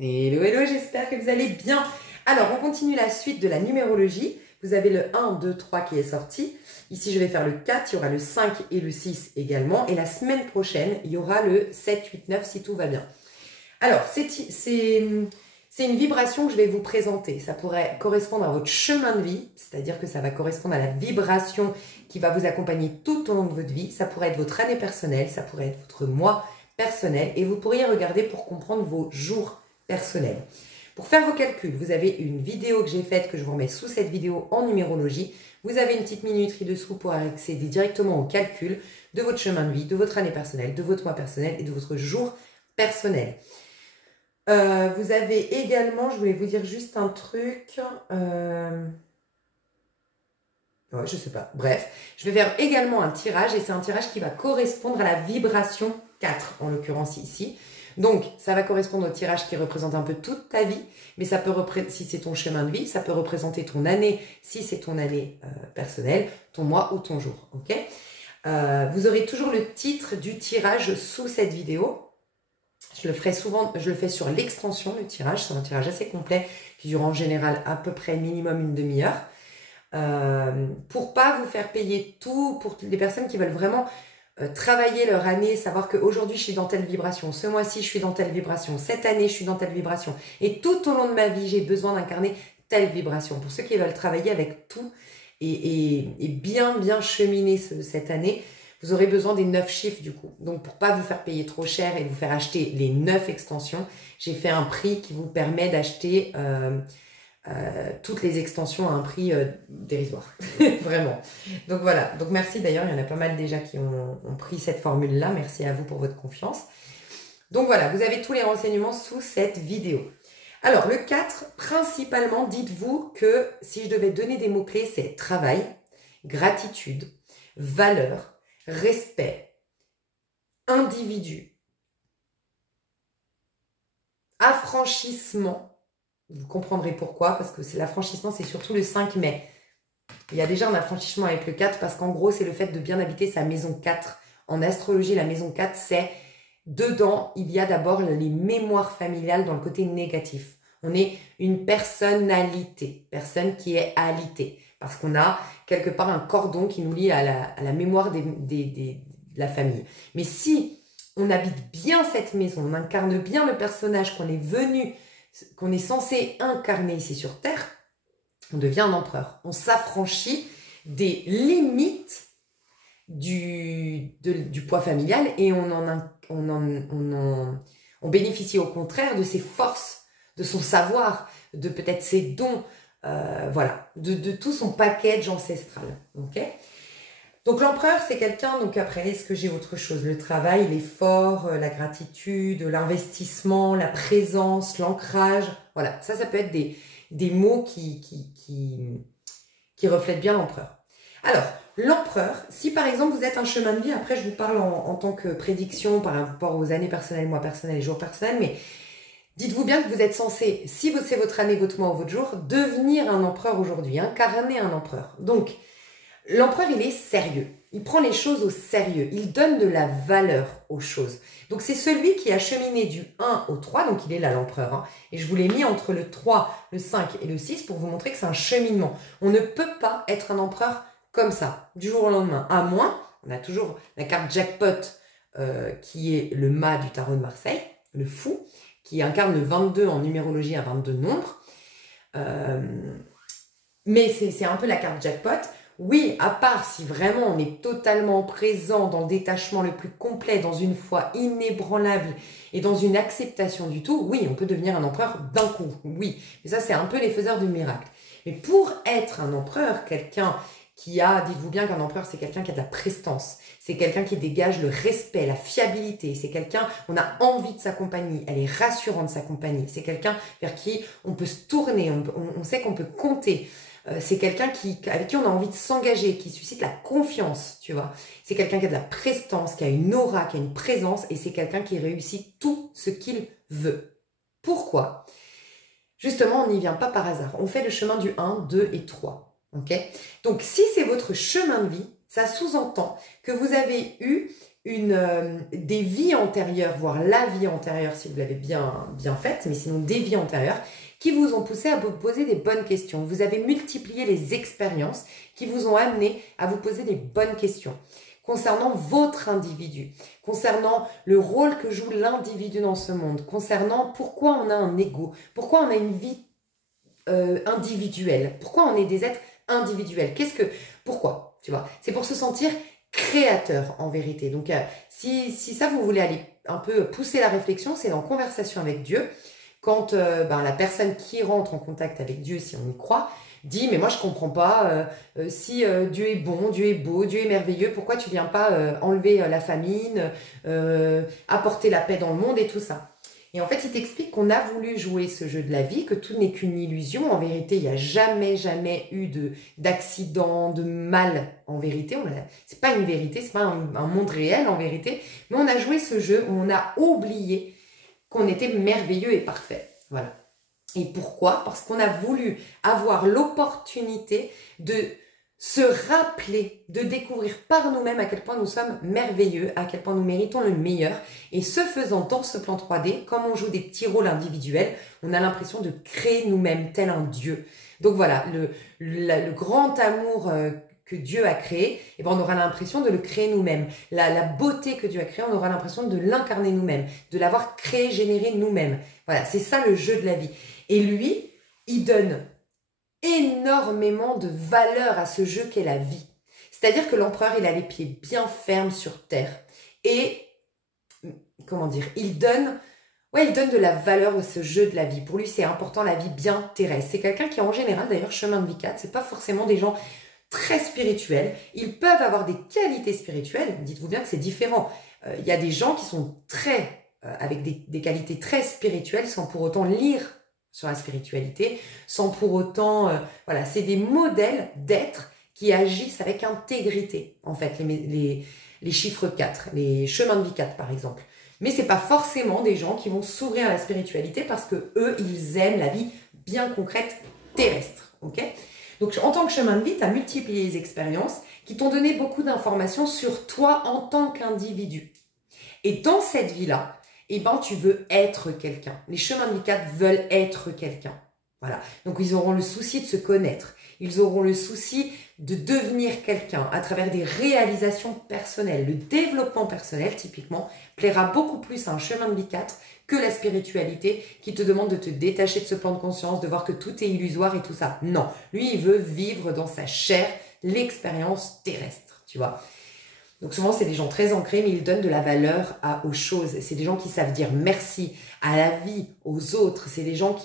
Hello, hello, j'espère que vous allez bien. Alors, on continue la suite de la numérologie. Vous avez le 1, 2, 3 qui est sorti. Ici, je vais faire le 4, il y aura le 5 et le 6 également. Et la semaine prochaine, il y aura le 7, 8, 9 si tout va bien. Alors, c'est une vibration que je vais vous présenter. Ça pourrait correspondre à votre chemin de vie, c'est-à-dire que ça va correspondre à la vibration qui va vous accompagner tout au long de votre vie. Ça pourrait être votre année personnelle, ça pourrait être votre mois personnel. Et vous pourriez regarder pour comprendre vos jours personnels. Pour faire vos calculs, vous avez une vidéo que j'ai faite, que je vous remets sous cette vidéo en numérologie. Vous avez une petite minuterie dessous pour accéder directement au calcul de votre chemin de vie, de votre année personnelle, de votre mois personnel et de votre jour personnel. Vous avez également, je voulais vous dire juste un truc, ouais, je sais pas, bref, je vais faire également un tirage et c'est un tirage qui va correspondre à la vibration 4, en l'occurrence ici. Donc, ça va correspondre au tirage qui représente un peu toute ta vie, mais ça peut si c'est ton chemin de vie, ça peut représenter ton année, si c'est ton année personnelle, ton mois ou ton jour, ok? Vous aurez toujours le titre du tirage sous cette vidéo. Je le ferai souvent, je le fais sur l'extension, le tirage, c'est un tirage assez complet qui dure en général à peu près minimum une demi-heure. Pour pas vous faire payer tout, pour les personnes qui veulent vraiment travailler leur année, savoir qu'aujourd'hui je suis dans telle vibration, ce mois-ci je suis dans telle vibration, cette année je suis dans telle vibration, et tout au long de ma vie j'ai besoin d'incarner telle vibration. Pour ceux qui veulent travailler avec tout et bien cheminer cette année, vous aurez besoin des 9 chiffres du coup. Donc pour pas vous faire payer trop cher et vous faire acheter les 9 extensions, j'ai fait un prix qui vous permet d'acheter toutes les extensions à un prix dérisoire, vraiment. Donc voilà, donc merci d'ailleurs, il y en a pas mal déjà qui ont pris cette formule-là, merci à vous pour votre confiance. Donc voilà, vous avez tous les renseignements sous cette vidéo. Alors le 4, principalement, dites-vous que si je devais donner des mots-clés, c'est travail, gratitude, valeur, respect, individu, affranchissement. Vous comprendrez pourquoi, parce que l'affranchissement, c'est surtout le 5 mai. Il y a déjà un affranchissement avec le 4, parce qu'en gros, c'est le fait de bien habiter sa maison 4. En astrologie, la maison 4, c'est dedans, il y a d'abord les mémoires familiales dans le côté négatif. On est une personnalité, personne qui est alitée, parce qu'on a quelque part un cordon qui nous lie à la mémoire de la famille. Mais si on habite bien cette maison, on incarne bien le personnage qu'on est censé incarner ici sur Terre, on devient un empereur. On s'affranchit des limites du poids familial et on bénéficie au contraire de ses forces, de son savoir, de peut-être ses dons, voilà, de tout son package ancestral. Ok ? Donc l'empereur, c'est quelqu'un, donc après, est-ce que j'ai autre chose? Le travail, l'effort, la gratitude, l'investissement, la présence, l'ancrage. Voilà, ça peut être des mots qui reflètent bien l'empereur. Alors, l'empereur, si par exemple vous êtes un chemin de vie, après je vous parle en tant que prédiction par rapport aux années personnelles, mois personnels et jours personnels, mais dites-vous bien que vous êtes censé, si c'est votre année, votre mois ou votre jour, devenir un empereur aujourd'hui, incarner un empereur. Donc, l'empereur, il est sérieux. Il prend les choses au sérieux. Il donne de la valeur aux choses. Donc, c'est celui qui a cheminé du 1 au 3. Donc, il est là, l'empereur. Hein. Et je vous l'ai mis entre le 3, le 5 et le 6 pour vous montrer que c'est un cheminement. On ne peut pas être un empereur comme ça, du jour au lendemain. À moins, on a toujours la carte jackpot qui est le mât du tarot de Marseille, le fou, qui incarne le 22 en numérologie à 22 nombres. Mais c'est un peu la carte jackpot. Oui, à part si vraiment on est totalement présent dans le détachement le plus complet, dans une foi inébranlable et dans une acceptation du tout, oui, on peut devenir un empereur d'un coup, oui. Mais ça, c'est un peu les faiseurs de miracles. Mais pour être un empereur, quelqu'un qui a, dites-vous bien qu'un empereur, c'est quelqu'un qui a de la prestance, c'est quelqu'un qui dégage le respect, la fiabilité, c'est quelqu'un, on a envie de sa compagnie, elle est rassurante sa compagnie, c'est quelqu'un vers qui on peut se tourner, on sait qu'on peut compter. C'est quelqu'un avec qui on a envie de s'engager, qui suscite la confiance, tu vois. C'est quelqu'un qui a de la prestance, qui a une aura, qui a une présence, et c'est quelqu'un qui réussit tout ce qu'il veut. Pourquoi? Justement, on n'y vient pas par hasard. On fait le chemin du 1, 2 et 3. Okay? Donc, si c'est votre chemin de vie, ça sous-entend que vous avez eu des vies antérieures, voire la vie antérieure si vous l'avez bien faite, mais sinon des vies antérieures qui vous ont poussé à vous poser des bonnes questions. Vous avez multiplié les expériences qui vous ont amené à vous poser des bonnes questions concernant votre individu, concernant le rôle que joue l'individu dans ce monde, concernant pourquoi on a un ego, pourquoi on a une vie individuelle, pourquoi on est des êtres individuels. Pourquoi, tu vois? C'est pour se sentir créateur en vérité. Donc si ça vous voulez aller un peu pousser la réflexion, c'est en conversation avec Dieu, quand la personne qui rentre en contact avec Dieu, si on y croit, dit mais moi je comprends pas si Dieu est bon, Dieu est beau, Dieu est merveilleux, pourquoi tu viens pas enlever la famine, apporter la paix dans le monde et tout ça. Et en fait, il t'explique qu'on a voulu jouer ce jeu de la vie, que tout n'est qu'une illusion. En vérité, il n'y a jamais eu d'accident, de mal en vérité. C'est pas une vérité, c'est pas un monde réel en vérité. Mais on a joué ce jeu où on a oublié qu'on était merveilleux et parfait. Voilà. Et pourquoi? Parce qu'on a voulu avoir l'opportunité de se rappeler, de découvrir par nous-mêmes à quel point nous sommes merveilleux, à quel point nous méritons le meilleur. Et ce faisant, dans ce plan 3D, comme on joue des petits rôles individuels, on a l'impression de créer nous-mêmes tel un Dieu. Donc voilà, le grand amour que Dieu a créé, eh ben on aura l'impression de le créer nous-mêmes. La beauté que Dieu a créée, on aura l'impression de l'incarner nous-mêmes, de l'avoir créé, généré nous-mêmes. Voilà, c'est ça le jeu de la vie. Et lui, il donne énormément de valeur à ce jeu qu'est la vie. C'est-à-dire que l'empereur, il a les pieds bien fermes sur terre. Et, comment dire, il donne de la valeur à ce jeu de la vie. Pour lui, c'est important la vie bien terrestre. C'est quelqu'un qui, en général, d'ailleurs, chemin de vie 4, c'est pas forcément des gens très spirituels. Ils peuvent avoir des qualités spirituelles. Dites-vous bien que c'est différent. Il y a des gens qui sont avec des qualités très spirituelles sans pour autant lire sur la spiritualité, sans pour autant... voilà, c'est des modèles d'êtres qui agissent avec intégrité, en fait, les chiffres 4, les chemins de vie 4, par exemple. Mais c'est pas forcément des gens qui vont s'ouvrir à la spiritualité parce que eux, ils aiment la vie bien concrète terrestre, ok? Donc, en tant que chemin de vie, tu as multiplié les expériences qui t'ont donné beaucoup d'informations sur toi en tant qu'individu. Et dans cette vie-là, eh ben, tu veux être quelqu'un. Les chemins de vie 4 veulent être quelqu'un. Voilà. Donc, ils auront le souci de se connaître. Ils auront le souci de devenir quelqu'un à travers des réalisations personnelles. Le développement personnel, typiquement, plaira beaucoup plus à un chemin de vie 4 que la spiritualité qui te demande de te détacher de ce plan de conscience, de voir que tout est illusoire et tout ça. Non. Lui, il veut vivre dans sa chair l'expérience terrestre, tu vois. Donc souvent, c'est des gens très ancrés, mais ils donnent de la valeur aux choses. C'est des gens qui savent dire merci à la vie, aux autres. C'est des gens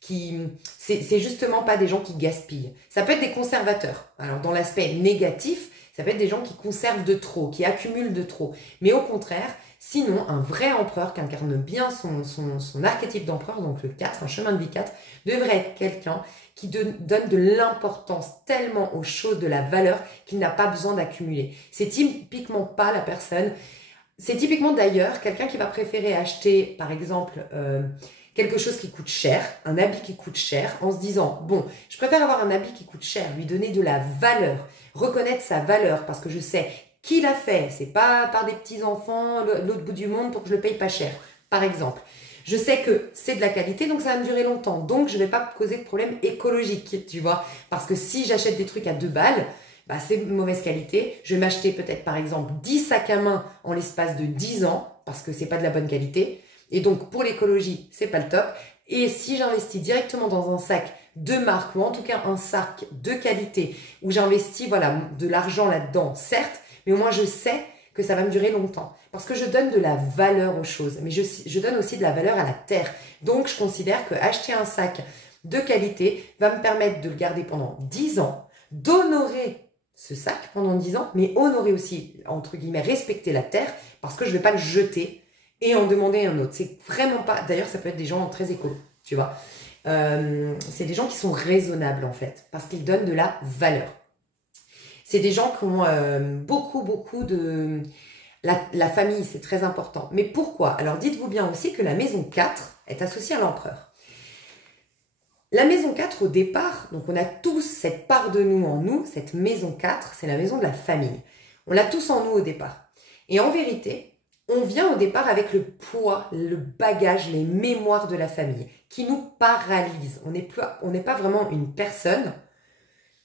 c'est justement pas des gens qui gaspillent. Ça peut être des conservateurs. Alors, dans l'aspect négatif, ça peut être des gens qui conservent de trop, qui accumulent de trop. Mais au contraire, sinon, un vrai empereur qui incarne bien son archétype d'empereur, donc le 4, un chemin de vie 4, devrait être quelqu'un qui donne de l'importance tellement aux choses, de la valeur, qu'il n'a pas besoin d'accumuler. C'est typiquement pas la personne... C'est typiquement d'ailleurs quelqu'un qui va préférer acheter, par exemple, quelque chose qui coûte cher, un habit qui coûte cher, en se disant, bon, je préfère avoir un habit qui coûte cher, lui donner de la valeur, reconnaître sa valeur, parce que je sais qui l'a fait, c'est pas par des petits-enfants, l'autre bout du monde, pour que je le paye pas cher, par exemple. Je sais que c'est de la qualité, donc ça va me durer longtemps. Donc, je ne vais pas causer de problème écologique, tu vois. Parce que si j'achète des trucs à 2 balles, bah, c'est de mauvaise qualité. Je vais m'acheter peut-être, par exemple, 10 sacs à main en l'espace de 10 ans, parce que c'est pas de la bonne qualité. Et donc, pour l'écologie, c'est pas le top. Et si j'investis directement dans un sac de marque, ou en tout cas un sac de qualité, où j'investis, voilà, de l'argent là-dedans, certes, mais au moins je sais que ça va me durer longtemps. Parce que je donne de la valeur aux choses, mais je donne aussi de la valeur à la terre. Donc, je considère que acheter un sac de qualité va me permettre de le garder pendant 10 ans, d'honorer ce sac pendant 10 ans, mais honorer aussi, entre guillemets, respecter la terre, parce que je ne vais pas le jeter et en demander un autre. C'est vraiment pas... D'ailleurs, ça peut être des gens très écolos, tu vois. C'est des gens qui sont raisonnables, en fait, parce qu'ils donnent de la valeur. C'est des gens qui ont beaucoup de... La famille, c'est très important. Mais pourquoi? Alors, dites-vous bien aussi que la maison 4 est associée à l'empereur. La maison 4, au départ, donc on a tous cette part de nous en nous, cette maison 4, c'est la maison de la famille. On l'a tous en nous au départ. Et en vérité, on vient au départ avec le poids, le bagage, les mémoires de la famille qui nous paralysent. On n'est pas vraiment une personne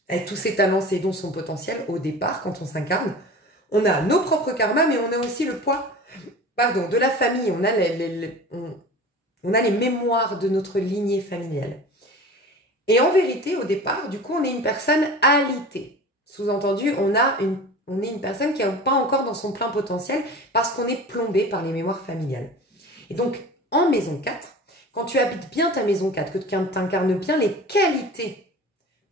avec tous ses talents, ses dons, son potentiel au départ quand on s'incarne. On a nos propres karmas, mais on a aussi le poids de la famille. On a les mémoires de notre lignée familiale. Et en vérité, au départ, du coup, on est une personne alitée. Sous-entendu, on est une personne qui n'est pas encore dans son plein potentiel parce qu'on est plombé par les mémoires familiales. Et donc, en maison 4, quand tu habites bien ta maison 4, que tu incarnes bien les qualités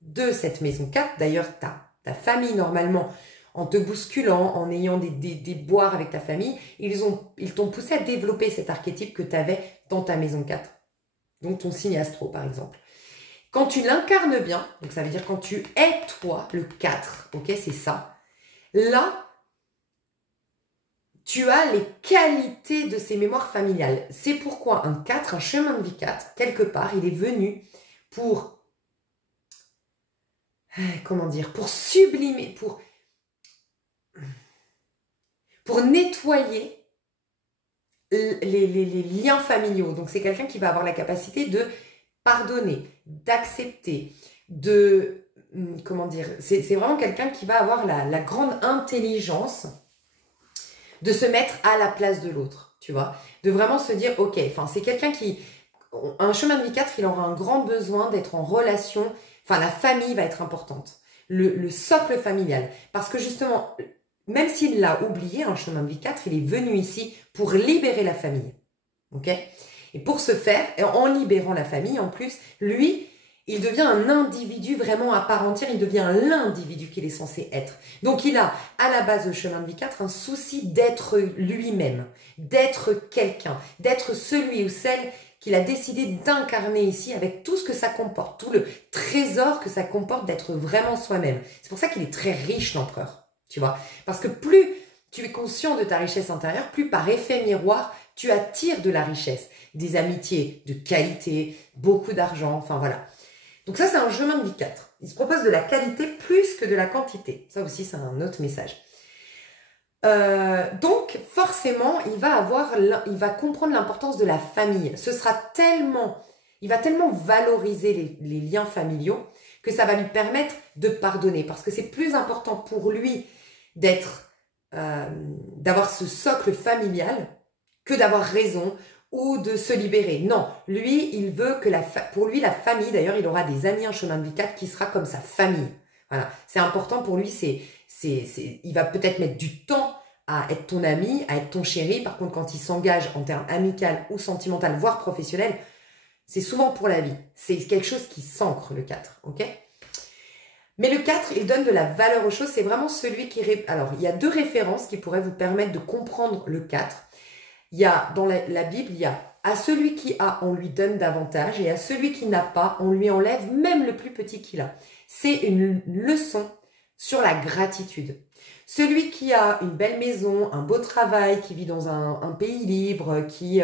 de cette maison 4, d'ailleurs, ta famille, normalement, en te bousculant, en ayant des boires avec ta famille, ils t'ont poussé à développer cet archétype que tu avais dans ta maison 4, donc ton signe astro, par exemple. Quand tu l'incarnes bien, donc ça veut dire quand tu es toi, le 4, ok, c'est ça. Là, tu as les qualités de ces mémoires familiales. C'est pourquoi un 4, un chemin de vie 4, quelque part, il est venu pour, comment dire, pour sublimer, pour nettoyer les liens familiaux. Donc c'est quelqu'un qui va avoir la capacité de pardonner, d'accepter, comment dire, c'est vraiment quelqu'un qui va avoir la grande intelligence de se mettre à la place de l'autre, tu vois, de vraiment se dire, ok, enfin c'est quelqu'un un chemin de vie 4, il aura un grand besoin d'être en relation, enfin la famille va être importante, le socle familial, parce que justement, même s'il l'a oublié, un chemin de vie 4, il est venu ici pour libérer la famille, ok? Et pour ce faire, en libérant la famille, en plus, lui, il devient un individu vraiment à part entière, il devient l'individu qu'il est censé être. Donc il a, à la base de chemin de vie 4, un souci d'être lui-même, d'être quelqu'un, d'être celui ou celle qu'il a décidé d'incarner ici avec tout ce que ça comporte, tout le trésor que ça comporte d'être vraiment soi-même. C'est pour ça qu'il est très riche, l'empereur, tu vois. Parce que plus tu es conscient de ta richesse intérieure, plus par effet miroir, tu attires de la richesse, des amitiés de qualité, beaucoup d'argent, enfin voilà. Donc ça, c'est un chemin de vie 4. Il se propose de la qualité plus que de la quantité. Ça aussi, c'est un autre message. Donc, forcément, il va comprendre l'importance de la famille. Il va tellement valoriser les liens familiaux que ça va lui permettre de pardonner. Parce que c'est plus important pour lui d'avoir ce socle familial que d'avoir raison ou de se libérer. Non, lui, il veut que pour lui, la famille, d'ailleurs, il aura des amis en chemin de vie 4 qui sera comme sa famille. Voilà, c'est important pour lui, il va peut-être mettre du temps à être ton ami, à être ton chéri. Par contre, quand il s'engage en termes amical ou sentimental, voire professionnel, c'est souvent pour la vie. C'est quelque chose qui s'ancre, le 4, ok? Mais le 4, il donne de la valeur aux choses. C'est vraiment celui qui... Alors, il y a deux références qui pourraient vous permettre de comprendre le 4. Il y a, dans la Bible, il y a « à celui qui a, on lui donne davantage et à celui qui n'a pas, on lui enlève même le plus petit qu'il a ». C'est une leçon sur la gratitude. Celui qui a une belle maison, un beau travail, qui vit dans un pays libre, qui,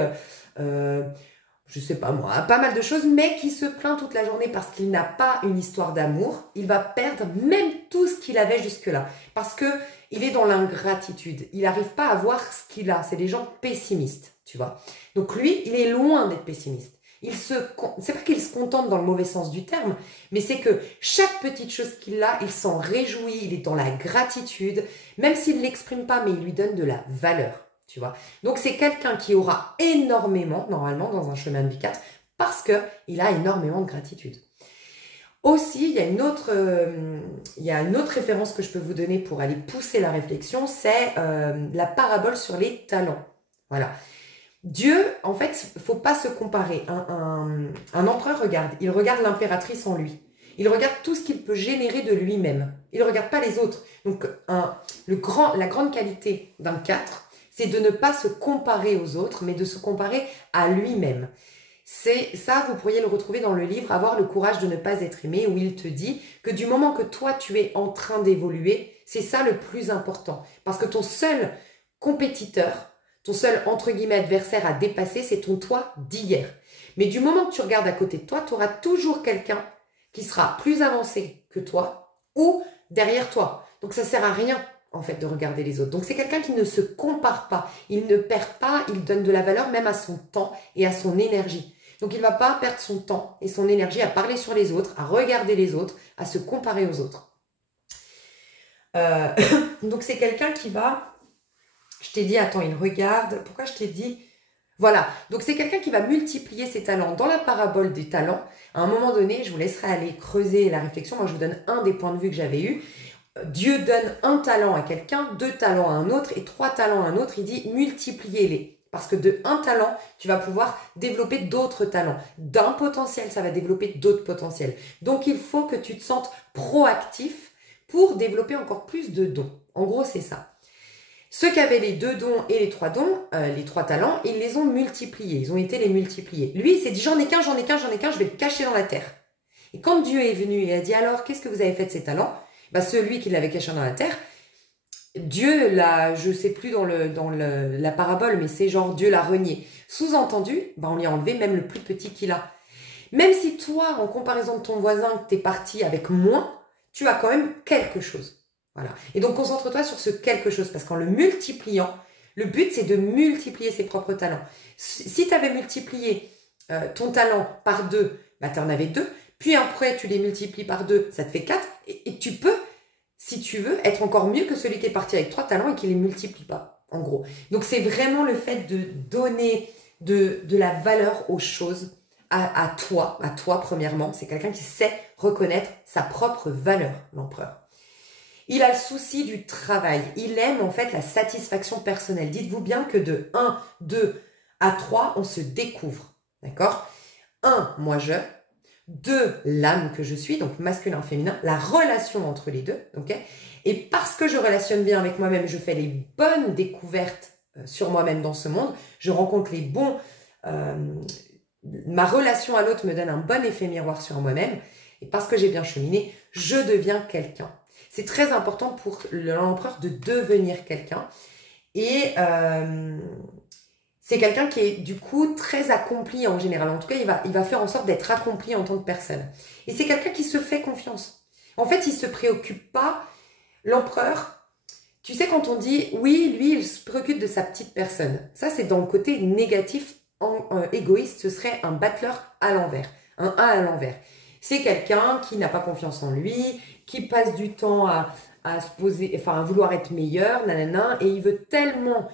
je sais pas moi, pas mal de choses, mais qui se plaint toute la journée parce qu'il n'a pas une histoire d'amour, il va perdre même tout ce qu'il avait jusque-là. Parce que il est dans l'ingratitude. Il n'arrive pas à voir ce qu'il a. C'est des gens pessimistes, tu vois. Donc lui, il est loin d'être pessimiste. C'est pas qu'il se contente dans le mauvais sens du terme, mais c'est que chaque petite chose qu'il a, il s'en réjouit, il est dans la gratitude, même s'il ne l'exprime pas, mais il lui donne de la valeur, tu vois. Donc c'est quelqu'un qui aura énormément, normalement, dans un chemin de vie 4, parce qu'il a énormément de gratitude. Aussi, il y a une autre référence que je peux vous donner pour aller pousser la réflexion, c'est la parabole sur les talents. Voilà. Dieu, en fait, il ne faut pas se comparer. Un empereur il regarde l'impératrice en lui. Il regarde tout ce qu'il peut générer de lui-même. Il ne regarde pas les autres. Donc, la grande qualité d'un 4, c'est de ne pas se comparer aux autres, mais de se comparer à lui-même. C'est ça, vous pourriez le retrouver dans le livre « Avoir le courage de ne pas être aimé » où il te dit que du moment que toi, tu es en train d'évoluer, c'est ça le plus important. Parce que ton seul compétiteur, ton seul, entre guillemets, adversaire à dépasser, c'est ton toi d'hier. Mais du moment que tu regardes à côté de toi, tu auras toujours quelqu'un qui sera plus avancé que toi ou derrière toi. Donc ça ne sert à rien en fait, de regarder les autres. Donc, c'est quelqu'un qui ne se compare pas. Il ne perd pas, il donne de la valeur même à son temps et à son énergie. Donc, il ne va pas perdre son temps et son énergie à parler sur les autres, à regarder les autres, à se comparer aux autres. Donc, c'est quelqu'un qui va... Je t'ai dit, attends, il regarde. Pourquoi je t'ai dit... Voilà, donc c'est quelqu'un qui va multiplier ses talents. Dans la parabole des talents, à un moment donné, je vous laisserai aller creuser la réflexion. Moi, je vous donne un des points de vue que j'avais eu. Dieu donne un talent à quelqu'un, 2 talents à un autre et 3 talents à un autre. Il dit multipliez-les. Parce que de un talent, tu vas pouvoir développer d'autres talents. D'un potentiel, ça va développer d'autres potentiels. Donc, il faut que tu te sentes proactif pour développer encore plus de dons. En gros, c'est ça. Ceux qui avaient les 2 dons et les 3 dons, les 3 talents, ils les ont multipliés. Ils ont été les multiplier. Lui, il s'est dit, j'en ai qu'un, je vais le cacher dans la terre. Et quand Dieu est venu et a dit, alors, qu'est-ce que vous avez fait de ces talents? Bah, celui qui l'avait caché dans la terre, Dieu l'a, je sais plus dans la parabole, mais c'est genre Dieu l'a renié. Sous-entendu, bah, on lui a enlevé même le plus petit qu'il a. Même si toi, en comparaison de ton voisin, tu es parti avec moins, tu as quand même quelque chose. Voilà. Et donc, concentre-toi sur ce quelque chose, parce qu'en le multipliant, le but, c'est de multiplier ses propres talents. Si tu avais multiplié ton talent par 2, bah, tu en avais 2, puis après, tu les multiplies par 2, ça te fait 4, et tu peux, si tu veux, être encore mieux que celui qui est parti avec 3 talents et qui les multiplie pas, en gros. Donc, c'est vraiment le fait de donner de la valeur aux choses, à toi premièrement. C'est quelqu'un qui sait reconnaître sa propre valeur, l'empereur. Il a le souci du travail. Il aime en fait la satisfaction personnelle. Dites-vous bien que de 1, 2 à 3, on se découvre. D'accord? 1, moi je. 2, l'âme que je suis, donc masculin, féminin, la relation entre les deux. Okay? Et parce que je relationne bien avec moi-même, je fais les bonnes découvertes sur moi-même dans ce monde. Je rencontre les bons... ma relation à l'autre me donne un bon effet miroir sur moi-même. Et parce que j'ai bien cheminé, je deviens quelqu'un. C'est très important pour l'empereur de devenir quelqu'un. Et c'est quelqu'un qui est du coup très accompli en général. En tout cas, il va faire en sorte d'être accompli en tant que personne. Et c'est quelqu'un qui se fait confiance. En fait, il ne se préoccupe pas. L'empereur, tu sais quand on dit, oui, lui, il se préoccupe de sa petite personne. Ça, c'est dans le côté négatif, égoïste. Ce serait un battleur à l'envers. Un A à l'envers. C'est quelqu'un qui n'a pas confiance en lui, qui passe du temps à se poser, enfin à vouloir être meilleur, nanana, et il veut tellement,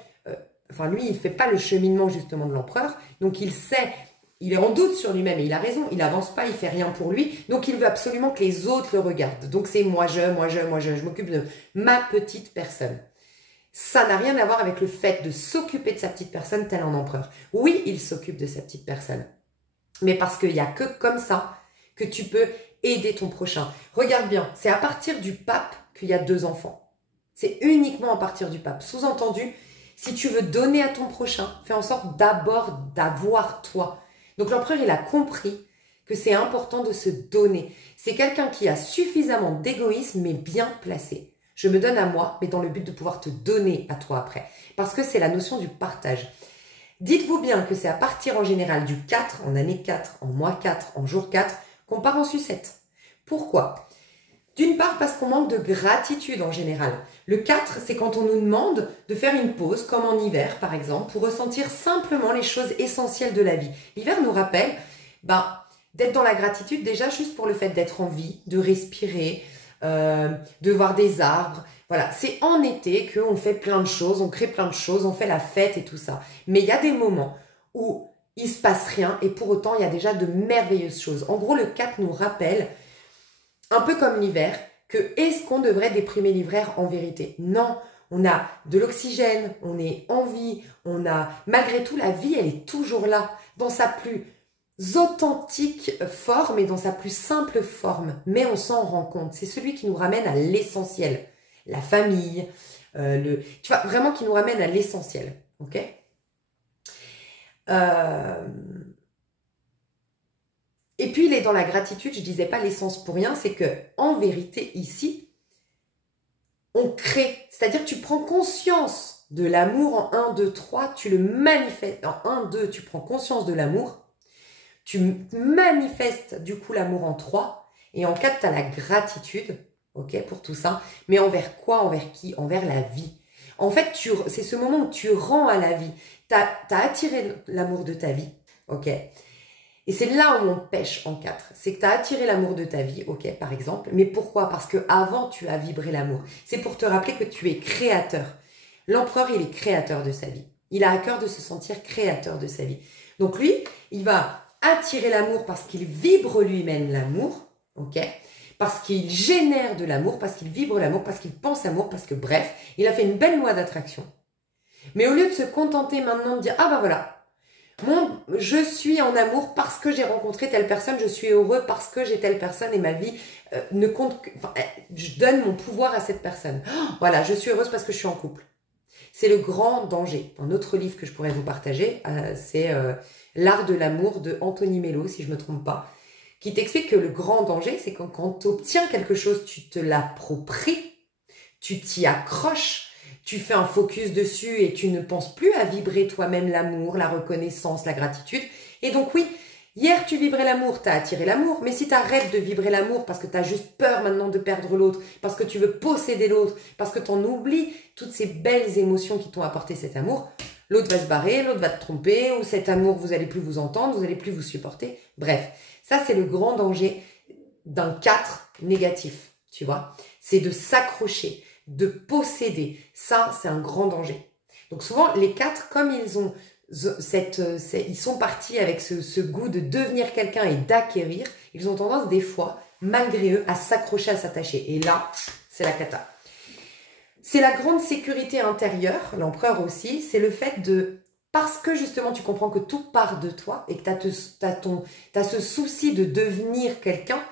enfin lui il fait pas le cheminement justement de l'empereur, donc il sait, il est en doute sur lui-même et il a raison, il avance pas, il fait rien pour lui, donc il veut absolument que les autres le regardent. Donc c'est moi je m'occupe de ma petite personne. Ça n'a rien à voir avec le fait de s'occuper de sa petite personne tel un empereur. Oui, il s'occupe de sa petite personne, mais parce qu'il n'y a que comme ça que tu peux aider ton prochain. Regarde bien, c'est à partir du pape qu'il y a 2 enfants. C'est uniquement à partir du pape. Sous-entendu, si tu veux donner à ton prochain, fais en sorte d'abord d'avoir toi. Donc l'empereur, il a compris que c'est important de se donner. C'est quelqu'un qui a suffisamment d'égoïsme, mais bien placé. Je me donne à moi, mais dans le but de pouvoir te donner à toi après. Parce que c'est la notion du partage. Dites-vous bien que c'est à partir en général du 4, en année 4, en mois 4, en jour 4, qu'on part en sucette. Pourquoi? D'une part parce qu'on manque de gratitude en général. Le 4, c'est quand on nous demande de faire une pause, comme en hiver par exemple, pour ressentir simplement les choses essentielles de la vie. L'hiver nous rappelle d'être dans la gratitude déjà juste pour le fait d'être en vie, de respirer, de voir des arbres. Voilà, c'est en été qu'on fait plein de choses, on crée plein de choses, on fait la fête et tout ça. Mais il y a des moments où il se passe rien et pour autant, il y a déjà de merveilleuses choses. En gros, le 4 nous rappelle, un peu comme l'hiver, que est-ce qu'on devrait déprimer l'hiver en vérité? Non, on a de l'oxygène, on est en vie, on a, malgré tout, la vie, elle est toujours là, dans sa plus authentique forme et dans sa plus simple forme. Mais on s'en rend compte, c'est celui qui nous ramène à l'essentiel. La famille, tu vois, vraiment qui nous ramène à l'essentiel, ok? Et puis il est dans la gratitude, je disais pas l'essence pour rien, c'est que en vérité ici, on crée, c'est-à-dire que tu prends conscience de l'amour en 1, 2, 3, tu le manifestes, en 1, 2, tu prends conscience de l'amour, tu manifestes du coup l'amour en 3, et en 4, tu as la gratitude, ok, pour tout ça. Mais envers quoi? Envers qui? Envers la vie. En fait, c'est ce moment où tu rends à la vie. Tu as attiré l'amour de ta vie, ok? Et c'est là où on pêche en 4. C'est que tu as attiré l'amour de ta vie, ok, par exemple. Mais pourquoi? Parce que avant tu as vibré l'amour. C'est pour te rappeler que tu es créateur. L'empereur, il est créateur de sa vie. Il a à cœur de se sentir créateur de sa vie. Donc lui, il va attirer l'amour parce qu'il vibre lui-même l'amour, ok? Parce qu'il génère de l'amour, parce qu'il vibre l'amour, parce qu'il pense l'amour, parce que bref, il a fait une belle loi d'attraction. Mais au lieu de se contenter maintenant de dire « Ah bah voilà, je suis en amour parce que j'ai rencontré telle personne, je suis heureux parce que j'ai telle personne et ma vie ne compte que... Enfin, je donne mon pouvoir à cette personne. Oh, voilà, je suis heureuse parce que je suis en couple. » C'est le grand danger. Un autre livre que je pourrais vous partager, c'est L'art de l'amour de Anthony Mello, si je ne me trompe pas, qui t'explique que le grand danger, c'est quand tu obtiens quelque chose, tu te l'appropries, tu t'y accroches, tu fais un focus dessus et tu ne penses plus à vibrer toi-même l'amour, la reconnaissance, la gratitude. Et donc oui, hier tu vibrais l'amour, tu as attiré l'amour, mais si tu arrêtes de vibrer l'amour parce que tu as juste peur maintenant de perdre l'autre, parce que tu veux posséder l'autre, parce que tu en oublies toutes ces belles émotions qui t'ont apporté cet amour, l'autre va se barrer, l'autre va te tromper, ou cet amour, vous n'allez plus vous entendre, vous n'allez plus vous supporter. Bref, ça c'est le grand danger d'un 4 négatif, tu vois. C'est de s'accrocher, de posséder. Ça, c'est un grand danger. Donc souvent, les 4, comme ils ont ils sont partis avec ce goût de devenir quelqu'un et d'acquérir, ils ont tendance des fois, malgré eux, à s'accrocher, à s'attacher. Et là, c'est la cata. C'est la grande sécurité intérieure, l'empereur aussi, c'est le fait de... Parce que justement, tu comprends que tout part de toi et que tu as ce souci de devenir quelqu'un,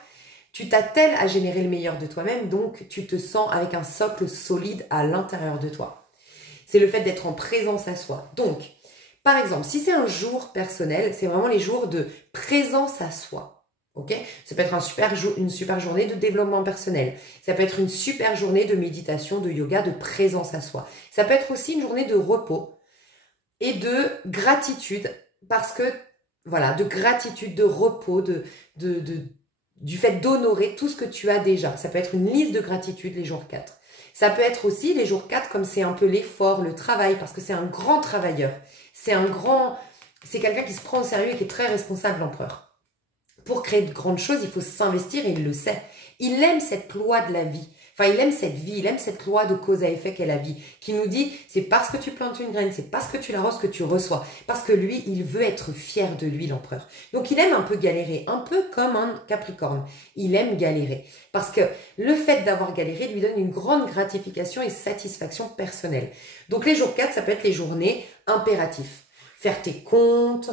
tu t'attelles à générer le meilleur de toi-même, donc tu te sens avec un socle solide à l'intérieur de toi. C'est le fait d'être en présence à soi. Donc, par exemple, si c'est un jour personnel, c'est vraiment les jours de présence à soi. Ok, ça peut être une super journée de développement personnel. Ça peut être une super journée de méditation, de yoga, de présence à soi. Ça peut être aussi une journée de repos et de gratitude parce que, voilà, de gratitude, de repos, du fait d'honorer tout ce que tu as déjà. Ça peut être une liste de gratitude les jours 4. Ça peut être aussi les jours 4 comme c'est un peu l'effort, le travail, parce que c'est un grand travailleur. C'est quelqu'un qui se prend au sérieux et qui est très responsable, l'empereur. Pour créer de grandes choses, il faut s'investir et il le sait. Il aime cette loi de la vie. Enfin, il aime cette vie, il aime cette loi de cause à effet qu'est la vie, qui nous dit, c'est parce que tu plantes une graine, c'est parce que tu l'arroses que tu reçois. Parce que lui, il veut être fier de lui, l'empereur. Donc, il aime un peu galérer, un peu comme un Capricorne. Il aime galérer. Parce que le fait d'avoir galéré lui donne une grande gratification et satisfaction personnelle. Donc, les jours 4, ça peut être les journées impératifs. Faire tes comptes,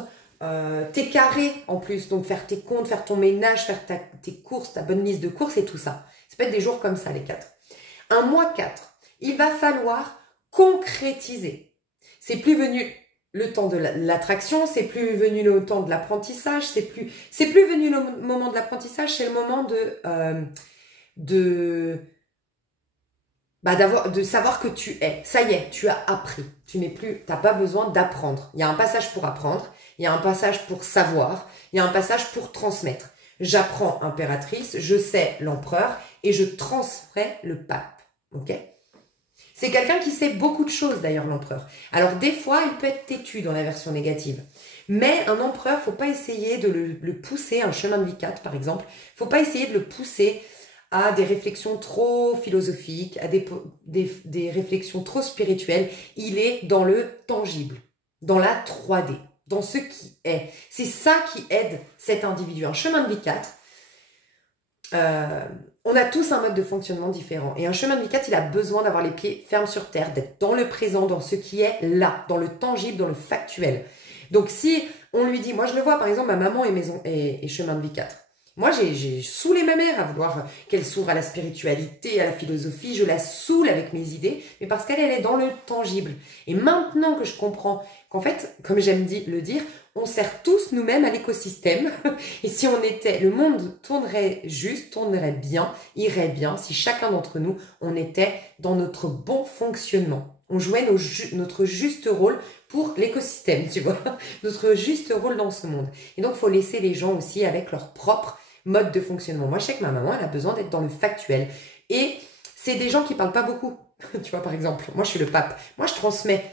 tes carrés en plus, donc faire tes comptes, faire ton ménage, faire tes courses, ta bonne liste de courses et tout ça. Ça peut être des jours comme ça, les 4. Un mois 4, il va falloir concrétiser. C'est plus venu le temps de l'attraction, c'est plus venu le temps de l'apprentissage, c'est plus venu le moment de l'apprentissage, c'est le moment de savoir que tu es. Ça y est, tu as appris. Tu n'as pas besoin d'apprendre. Il y a un passage pour apprendre, il y a un passage pour savoir, il y a un passage pour transmettre. J'apprends impératrice, je sais l'empereur et je transmets le pape. Ok ? C'est quelqu'un qui sait beaucoup de choses d'ailleurs, l'empereur. Alors des fois, il peut être têtu dans la version négative. Mais un empereur, faut pas essayer de le pousser, un chemin de vie 4 par exemple, faut pas essayer de le pousser à des réflexions trop philosophiques, à des réflexions trop spirituelles. Il est dans le tangible, dans la 3D, dans ce qui est. C'est ça qui aide cet individu. Un chemin de vie 4, on a tous un mode de fonctionnement différent. Et un chemin de vie 4, il a besoin d'avoir les pieds fermes sur terre, d'être dans le présent, dans ce qui est là, dans le tangible, dans le factuel. Donc si on lui dit, moi je le vois par exemple, ma maman est chemin de vie 4. Moi, j'ai saoulé ma mère à vouloir qu'elle s'ouvre à la spiritualité, à la philosophie. Je la saoule avec mes idées, mais parce qu'elle est dans le tangible. Et maintenant que je comprends qu'en fait, comme j'aime le dire, on sert tous nous-mêmes à l'écosystème. Et si le monde tournerait juste, tournerait bien, irait bien, si chacun d'entre nous, on était dans notre bon fonctionnement. On jouait notre juste rôle pour l'écosystème, tu vois, notre juste rôle dans ce monde. Et donc, il faut laisser les gens aussi avec leur propre mode de fonctionnement. Moi, je sais que ma maman, elle a besoin d'être dans le factuel. Et c'est des gens qui parlent pas beaucoup. Tu vois, par exemple, moi, je suis le pape. Moi, je transmets.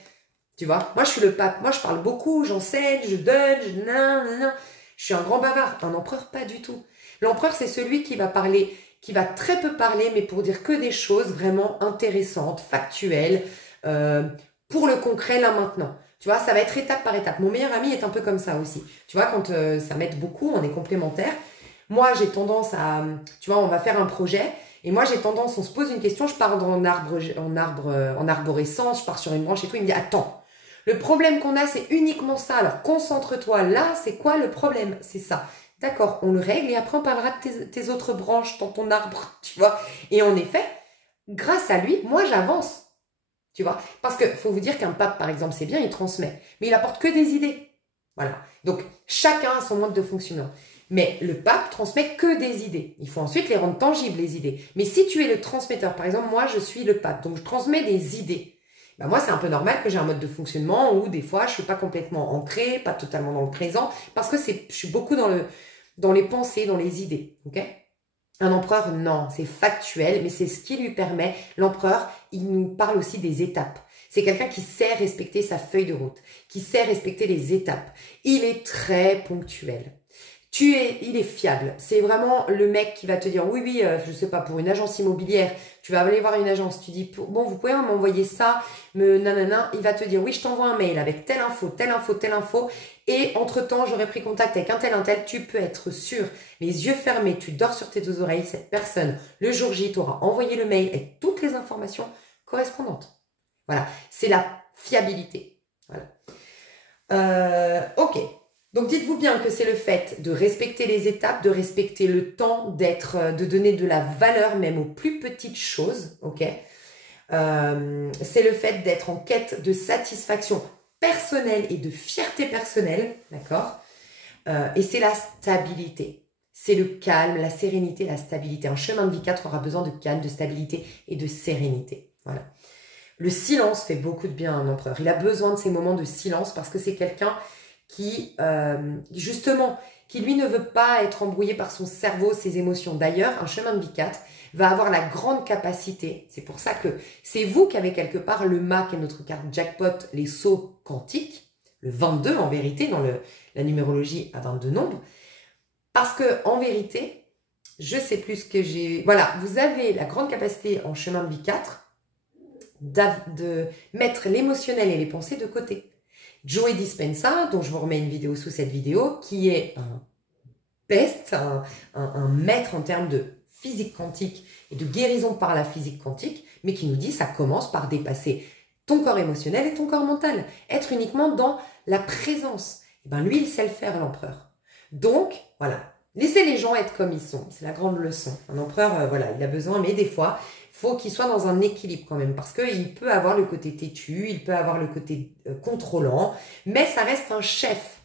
Tu vois, moi, je suis le pape. Moi, je parle beaucoup, j'enseigne, je donne, je suis un grand bavard. Un empereur, pas du tout. L'empereur, c'est celui qui va parler, qui va très peu parler, mais pour dire que des choses vraiment intéressantes, factuelles, pour le concret, là, maintenant. Tu vois, ça va être étape par étape. Mon meilleur ami est un peu comme ça aussi. Tu vois, quand ça m'aide beaucoup, on est complémentaires. Moi, j'ai tendance à, tu vois, on va faire un projet. Et moi, j'ai tendance, on se pose une question, je pars en arborescence, je pars sur une branche et tout. Il me dit, attends, le problème qu'on a, c'est uniquement ça. Alors, concentre-toi là, c'est quoi le problème? C'est ça. D'accord, on le règle et après, on parlera de tes autres branches dans ton arbre, tu vois. Et en effet, grâce à lui, moi, j'avance. Tu vois, parce que faut vous dire qu'un pape, par exemple, c'est bien, il transmet, mais il apporte que des idées. Voilà. Donc, chacun a son mode de fonctionnement. Mais le pape transmet que des idées. Il faut ensuite les rendre tangibles, les idées. Mais si tu es le transmetteur, par exemple, moi, je suis le pape, donc je transmets des idées. Ben moi, c'est un peu normal que j'ai un mode de fonctionnement où des fois, je suis pas complètement ancrée, pas totalement dans le présent, parce que je suis beaucoup dans les pensées, dans les idées. Ok ? Un empereur, non, c'est factuel, mais c'est ce qui lui permet. L'empereur, il nous parle aussi des étapes. C'est quelqu'un qui sait respecter sa feuille de route, qui sait respecter les étapes. Il est très ponctuel. Il est fiable. C'est vraiment le mec qui va te dire, oui, oui, je sais pas, pour une agence immobilière, tu vas aller voir une agence, tu dis, bon, vous pouvez m'envoyer ça, nanana, il va te dire, oui, je t'envoie un mail avec telle info, telle info, telle info, et entre-temps, j'aurais pris contact avec un tel, tu peux être sûr, les yeux fermés, tu dors sur tes deux oreilles, cette personne, le jour J, t'aura envoyé le mail avec toutes les informations correspondantes. Voilà, c'est la fiabilité. Voilà. Ok. Donc, dites-vous bien que c'est le fait de respecter les étapes, de respecter le temps, de donner de la valeur même aux plus petites choses, ok. C'est le fait d'être en quête de satisfaction personnelle et de fierté personnelle, d'accord. Et c'est la stabilité. C'est le calme, la sérénité, la stabilité. Un chemin de vie 4 aura besoin de calme, de stabilité et de sérénité. Voilà. Le silence fait beaucoup de bien à un empereur. Il a besoin de ces moments de silence parce que c'est quelqu'un qui, justement, qui lui ne veut pas être embrouillé par son cerveau, ses émotions. D'ailleurs, un chemin de vie 4 va avoir la grande capacité, c'est pour ça que c'est vous qui avez quelque part le mât, qui est notre carte jackpot, les sauts quantiques, le 22 en vérité, dans la numérologie à 22 nombres, parce que en vérité, je sais plus ce que j'ai... Voilà, vous avez la grande capacité en chemin de vie 4 de mettre l'émotionnel et les pensées de côté. Joey Dispenza, dont je vous remets une vidéo sous cette vidéo, qui est un best, un maître en termes de physique quantique et de guérison par la physique quantique, mais qui nous dit ça commence par dépasser ton corps émotionnel et ton corps mental. Être uniquement dans la présence. Et ben lui, il sait le faire, l'empereur. Donc, voilà. Laissez les gens être comme ils sont. C'est la grande leçon. Un empereur, voilà, il a besoin, mais des fois, faut qu'il soit dans un équilibre quand même, parce qu'il peut avoir le côté têtu, il peut avoir le côté contrôlant, mais ça reste un chef.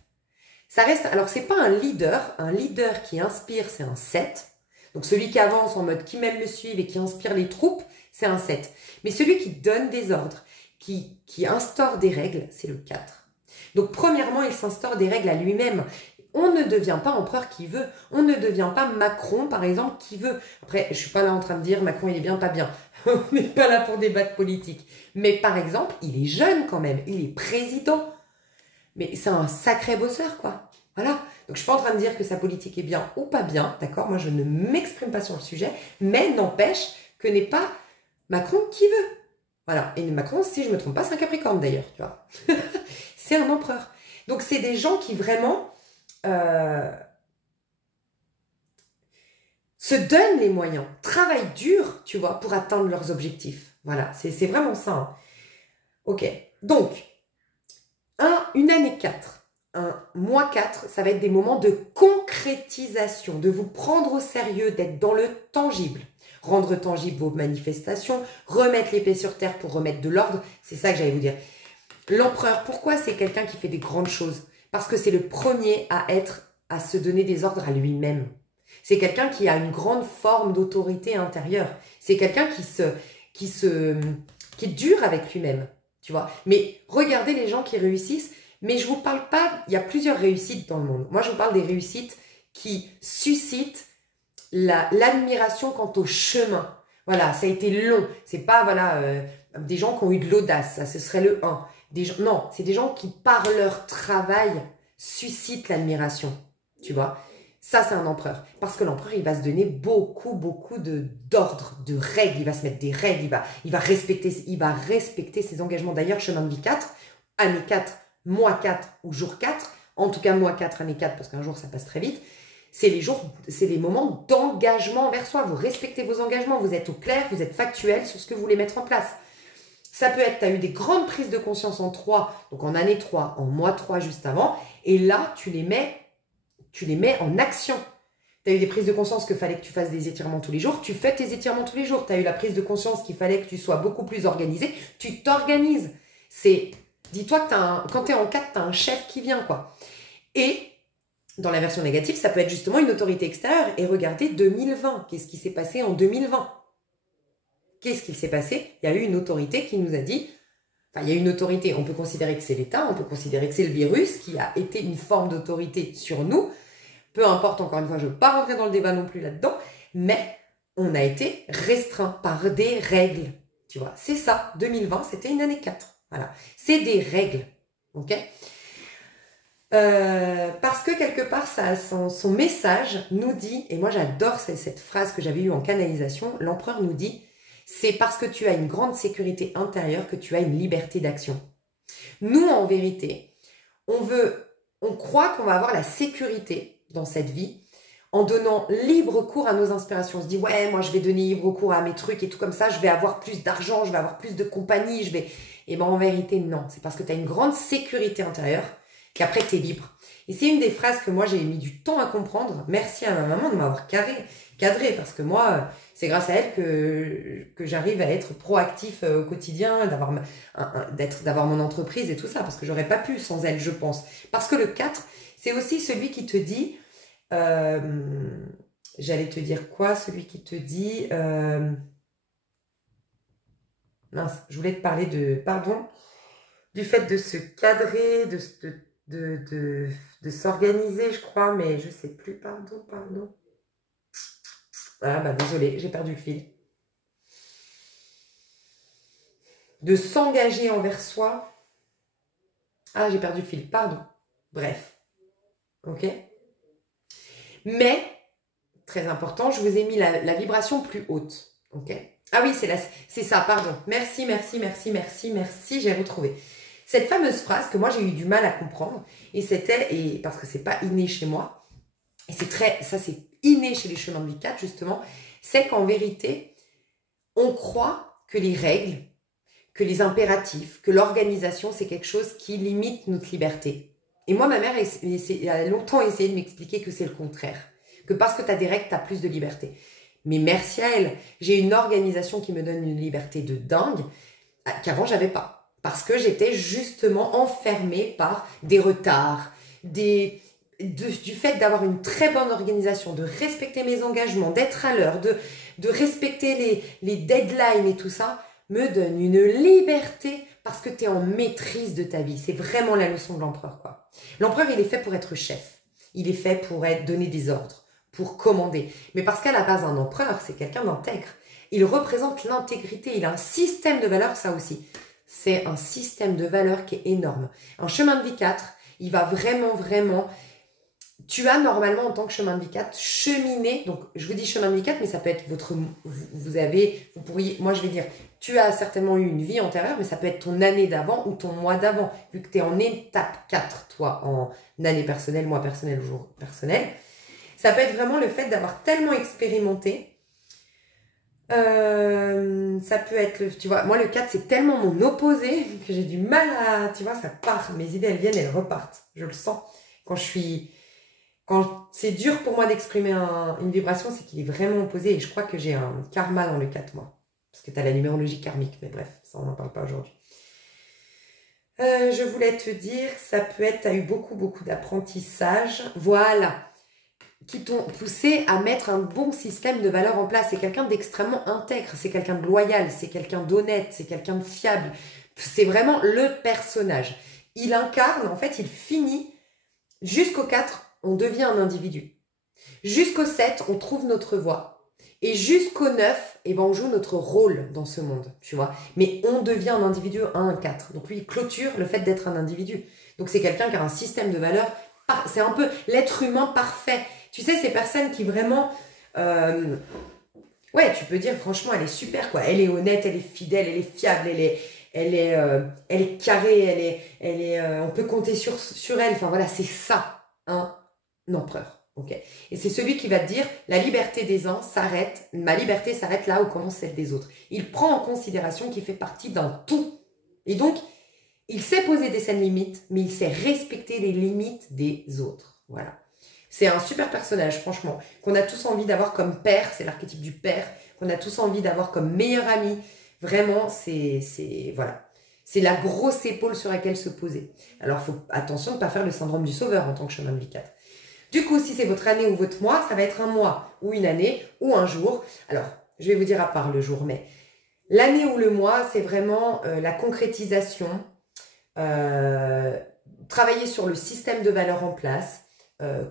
Ça reste, alors c'est pas un leader qui inspire, c'est un 7. Donc celui qui avance en mode qui m'aime me suivent et qui inspire les troupes, c'est un 7. Mais celui qui donne des ordres, qui instaure des règles, c'est le 4. Donc premièrement, il s'instaure des règles à lui-même. On ne devient pas empereur qui veut. On ne devient pas Macron, par exemple, qui veut. Après, je suis pas là en train de dire Macron, il est bien, pas bien. On n'est pas là pour débattre politique. Mais par exemple, il est jeune quand même. Il est président. Mais c'est un sacré bosseur, quoi. Voilà. Donc, je suis pas en train de dire que sa politique est bien ou pas bien. D'accord? Moi, je ne m'exprime pas sur le sujet. Mais n'empêche que n'est pas Macron qui veut. Voilà. Et Macron, si je me trompe pas, c'est un Capricorne d'ailleurs. Tu vois? C'est un empereur. Donc, c'est des gens qui vraiment... se donnent les moyens, travaillent dur, tu vois, pour atteindre leurs objectifs. Voilà, c'est vraiment ça. Hein. Ok, donc, une année 4, un mois 4, ça va être des moments de concrétisation, de vous prendre au sérieux, d'être dans le tangible. Rendre tangible vos manifestations, remettre l'épée sur terre pour remettre de l'ordre, c'est ça que j'allais vous dire. L'empereur, pourquoi c'est quelqu'un qui fait des grandes choses? Parce que c'est le premier à se donner des ordres à lui-même. C'est quelqu'un qui a une grande forme d'autorité intérieure. C'est quelqu'un qui est dur avec lui-même, tu vois. Mais regardez les gens qui réussissent. Mais je vous parle pas, il y a plusieurs réussites dans le monde. Moi, je vous parle des réussites qui suscitent l'admiration quant au chemin. Voilà, ça a été long. C'est pas, voilà, des gens qui ont eu de l'audace, ça, ce serait le 1. Non, c'est des gens qui, par leur travail, suscitent l'admiration, tu vois. Ça, c'est un empereur. Parce que l'empereur, il va se donner beaucoup d'ordres, de règles. Il va se mettre des règles, il va respecter ses engagements. D'ailleurs, chemin de vie 4, année 4, mois 4 ou jour 4, en tout cas mois 4, année 4, parce qu'un jour, ça passe très vite, c'est les moments d'engagement envers soi. Vous respectez vos engagements, vous êtes au clair, vous êtes factuel sur ce que vous voulez mettre en place. Ça peut être, tu as eu des grandes prises de conscience en 3, donc en année 3, en mois 3 juste avant, et là, tu les mets en action. Tu as eu des prises de conscience qu'il fallait que tu fasses des étirements tous les jours, tu fais tes étirements tous les jours. Tu as eu la prise de conscience qu'il fallait que tu sois beaucoup plus organisé, tu t'organises. Dis-toi que quand tu es en 4, tu as un chef qui vient, quoi. Et dans la version négative, ça peut être justement une autorité extérieure. Et regardez 2020, qu'est-ce qui s'est passé en 2020? Qu'est-ce qui s'est passé? Il y a eu une autorité qui nous a dit, enfin, il y a une autorité, on peut considérer que c'est l'État, on peut considérer que c'est le virus qui a été une forme d'autorité sur nous. Peu importe, encore une fois, je ne veux pas rentrer dans le débat non plus là-dedans, mais on a été restreint par des règles. Tu vois, c'est ça, 2020, c'était une année 4. Voilà, c'est des règles, ok? Parce que quelque part, son message nous dit, et moi j'adore cette phrase que j'avais eue en canalisation, l'empereur nous dit, c'est parce que tu as une grande sécurité intérieure que tu as une liberté d'action. Nous, en vérité, on croit qu'on va avoir la sécurité dans cette vie en donnant libre cours à nos inspirations. On se dit, ouais, moi je vais donner libre cours à mes trucs et tout comme ça, je vais avoir plus d'argent, je vais avoir plus de compagnie, Et ben en vérité, non. C'est parce que tu as une grande sécurité intérieure qu'après tu es libre. Et c'est une des phrases que moi j'ai mis du temps à comprendre. Merci à ma maman de m'avoir cadré, parce que moi, c'est grâce à elle que j'arrive à être proactif au quotidien, d'avoir mon entreprise et tout ça, parce que j'aurais pas pu sans elle, je pense. Parce que le 4, c'est aussi celui qui te dit, j'allais te dire quoi, celui qui te dit, mince, je voulais te parler du fait de se cadrer, de s'organiser, je crois, mais je sais plus, pardon. Ah bah désolé, j'ai perdu le fil. De s'engager envers soi. Ah, j'ai perdu le fil, pardon. Bref. Ok? Mais, très important, je vous ai mis la vibration plus haute. Ok? Ah oui, c'est ça, pardon. Merci, j'ai retrouvé. Cette fameuse phrase que moi j'ai eu du mal à comprendre, et parce que c'est pas inné chez moi, et ça c'est inné chez les chemins de vie 4 justement, c'est qu'en vérité, on croit que les règles, que les impératifs, que l'organisation, c'est quelque chose qui limite notre liberté. Et moi, ma mère a longtemps essayé de m'expliquer que c'est le contraire, que parce que tu as des règles, tu as plus de liberté. Mais merci à elle, j'ai une organisation qui me donne une liberté de dingue qu'avant j'avais pas. Parce que j'étais justement enfermée par des retards, du fait d'avoir une très bonne organisation, de respecter mes engagements, d'être à l'heure, de respecter les deadlines et tout ça, me donne une liberté parce que tu es en maîtrise de ta vie. C'est vraiment la leçon de l'empereur, quoi. L'empereur, il est fait pour être chef. Il est fait pour donner des ordres, pour commander. Mais parce qu'à la base, un empereur, c'est quelqu'un d'intègre. Il représente l'intégrité. Il a un système de valeurs, ça aussi. C'est un système de valeurs qui est énorme. Un chemin de vie 4, il va vraiment... Tu as normalement, en tant que chemin de vie 4, cheminé. Donc, je vous dis chemin de vie 4, mais ça peut être vous pourriez, moi je vais dire, tu as certainement eu une vie antérieure, mais ça peut être ton année d'avant ou ton mois d'avant, vu que tu es en étape 4, toi, en année personnelle, mois personnel, jour personnel. Ça peut être vraiment le fait d'avoir tellement expérimenté. Ça peut être, tu vois, moi le 4 c'est tellement mon opposé que j'ai du mal à, tu vois, ça part, mes idées elles viennent, elles repartent, je le sens. Quand c'est dur pour moi d'exprimer une vibration, c'est qu'il est vraiment opposé, et je crois que j'ai un karma dans le 4 moi, parce que tu as la numérologie karmique, mais bref, ça on n'en parle pas aujourd'hui. Je voulais te dire, ça peut être, tu as eu beaucoup d'apprentissage, voilà, qui t'ont poussé à mettre un bon système de valeurs en place. C'est quelqu'un d'extrêmement intègre, c'est quelqu'un de loyal, c'est quelqu'un d'honnête, c'est quelqu'un de fiable. C'est vraiment le personnage. Il incarne, en fait, il finit, jusqu'au 4, on devient un individu. Jusqu'au 7, on trouve notre voie. Et jusqu'au 9, eh ben, on joue notre rôle dans ce monde, tu vois. Mais on devient un individu à un 4. Donc lui, il clôture le fait d'être un individu. Donc c'est quelqu'un qui a un système de valeurs, c'est un peu l'être humain parfait. Tu sais, ces personnes qui vraiment... ouais, tu peux dire, franchement, elle est super, quoi. Elle est honnête, elle est fidèle, elle est fiable, elle est carrée, on peut compter sur elle. Enfin voilà, c'est ça, un empereur. Okay. Et c'est celui qui va te dire, la liberté des uns s'arrête, ma liberté s'arrête là où commence celle des autres. Il prend en considération qu'il fait partie d'un tout. Et donc, il sait poser des saines limites, mais il sait respecter les limites des autres. Voilà. C'est un super personnage, franchement, qu'on a tous envie d'avoir comme père, c'est l'archétype du père, qu'on a tous envie d'avoir comme meilleur ami. Vraiment, voilà. C'est la grosse épaule sur laquelle se poser. Alors, attention de ne pas faire le syndrome du sauveur en tant que chemin de vie 4. Du coup, si c'est votre année ou votre mois, ça va être un mois ou une année ou un jour. Alors, je vais vous dire à part le jour, mais l'année ou le mois, c'est vraiment la concrétisation, travailler sur le système de valeurs en place,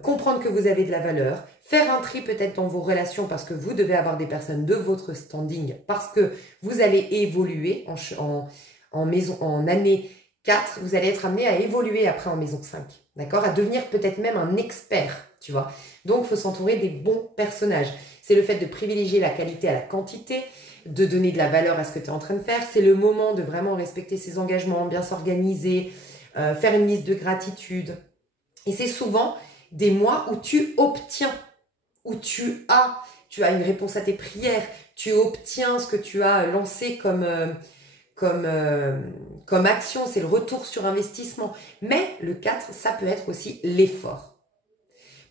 comprendre que vous avez de la valeur, faire un tri peut-être dans vos relations parce que vous devez avoir des personnes de votre standing, parce que vous allez évoluer en année 4, vous allez être amené à évoluer après en maison 5, d'accord? À devenir peut-être même un expert, tu vois. Donc, il faut s'entourer des bons personnages. C'est le fait de privilégier la qualité à la quantité, de donner de la valeur à ce que tu es en train de faire. C'est le moment de vraiment respecter ses engagements, bien s'organiser, faire une liste de gratitude. Et c'est souvent des mois où tu obtiens, où tu as une réponse à tes prières, tu obtiens ce que tu as lancé comme action, c'est le retour sur investissement. Mais le 4, ça peut être aussi l'effort.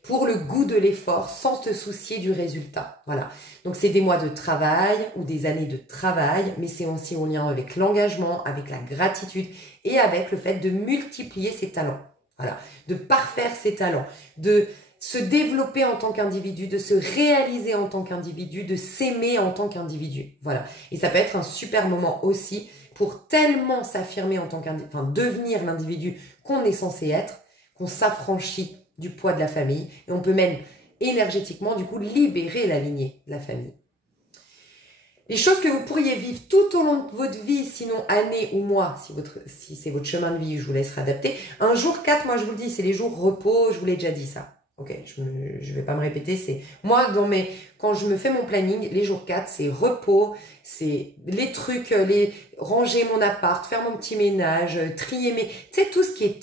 Pour le goût de l'effort, sans te soucier du résultat. Voilà. Donc, c'est des mois de travail ou des années de travail, mais c'est aussi en lien avec l'engagement, avec la gratitude et avec le fait de multiplier ses talents. Voilà. De parfaire ses talents, de se développer en tant qu'individu, de se réaliser en tant qu'individu, de s'aimer en tant qu'individu. Voilà. Et ça peut être un super moment aussi pour tellement s'affirmer en tant qu'individu, enfin devenir l'individu qu'on est censé être, qu'on s'affranchit du poids de la famille et on peut même énergétiquement du coup libérer la lignée de la famille. Les choses que vous pourriez vivre tout au long de votre vie, sinon année ou mois, si c'est votre chemin de vie, je vous laisserai adapter. Un jour 4, moi je vous le dis, c'est les jours repos, je vous l'ai déjà dit ça. Ok, je vais pas me répéter, c'est moi quand je me fais mon planning, les jours 4, c'est repos, c'est les trucs, ranger mon appart, faire mon petit ménage, trier tu sais tout ce qui est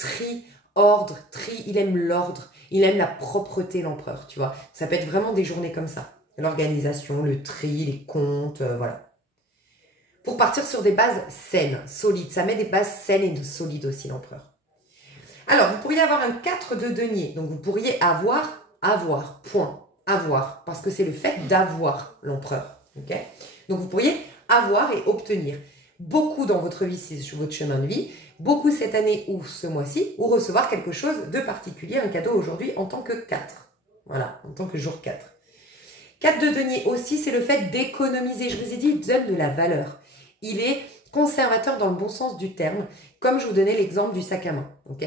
ordre, il aime l'ordre, il aime la propreté, l'empereur, tu vois. Ça peut être vraiment des journées comme ça. L'organisation, le tri, les comptes, voilà. Pour partir sur des bases saines, solides, ça met des bases saines et solides aussi, l'empereur. Alors, vous pourriez avoir un 4 de denier. Donc, vous pourriez avoir, parce que c'est le fait d'avoir l'empereur. Okay, donc, vous pourriez avoir et obtenir beaucoup dans votre vie, c'est votre chemin de vie, beaucoup cette année ou ce mois-ci, ou recevoir quelque chose de particulier, un cadeau aujourd'hui en tant que 4. Voilà, en tant que jour 4. 4 de denier aussi, c'est le fait d'économiser. Je vous ai dit, il donne de la valeur. Il est conservateur dans le bon sens du terme, comme je vous donnais l'exemple du sac à main, ok,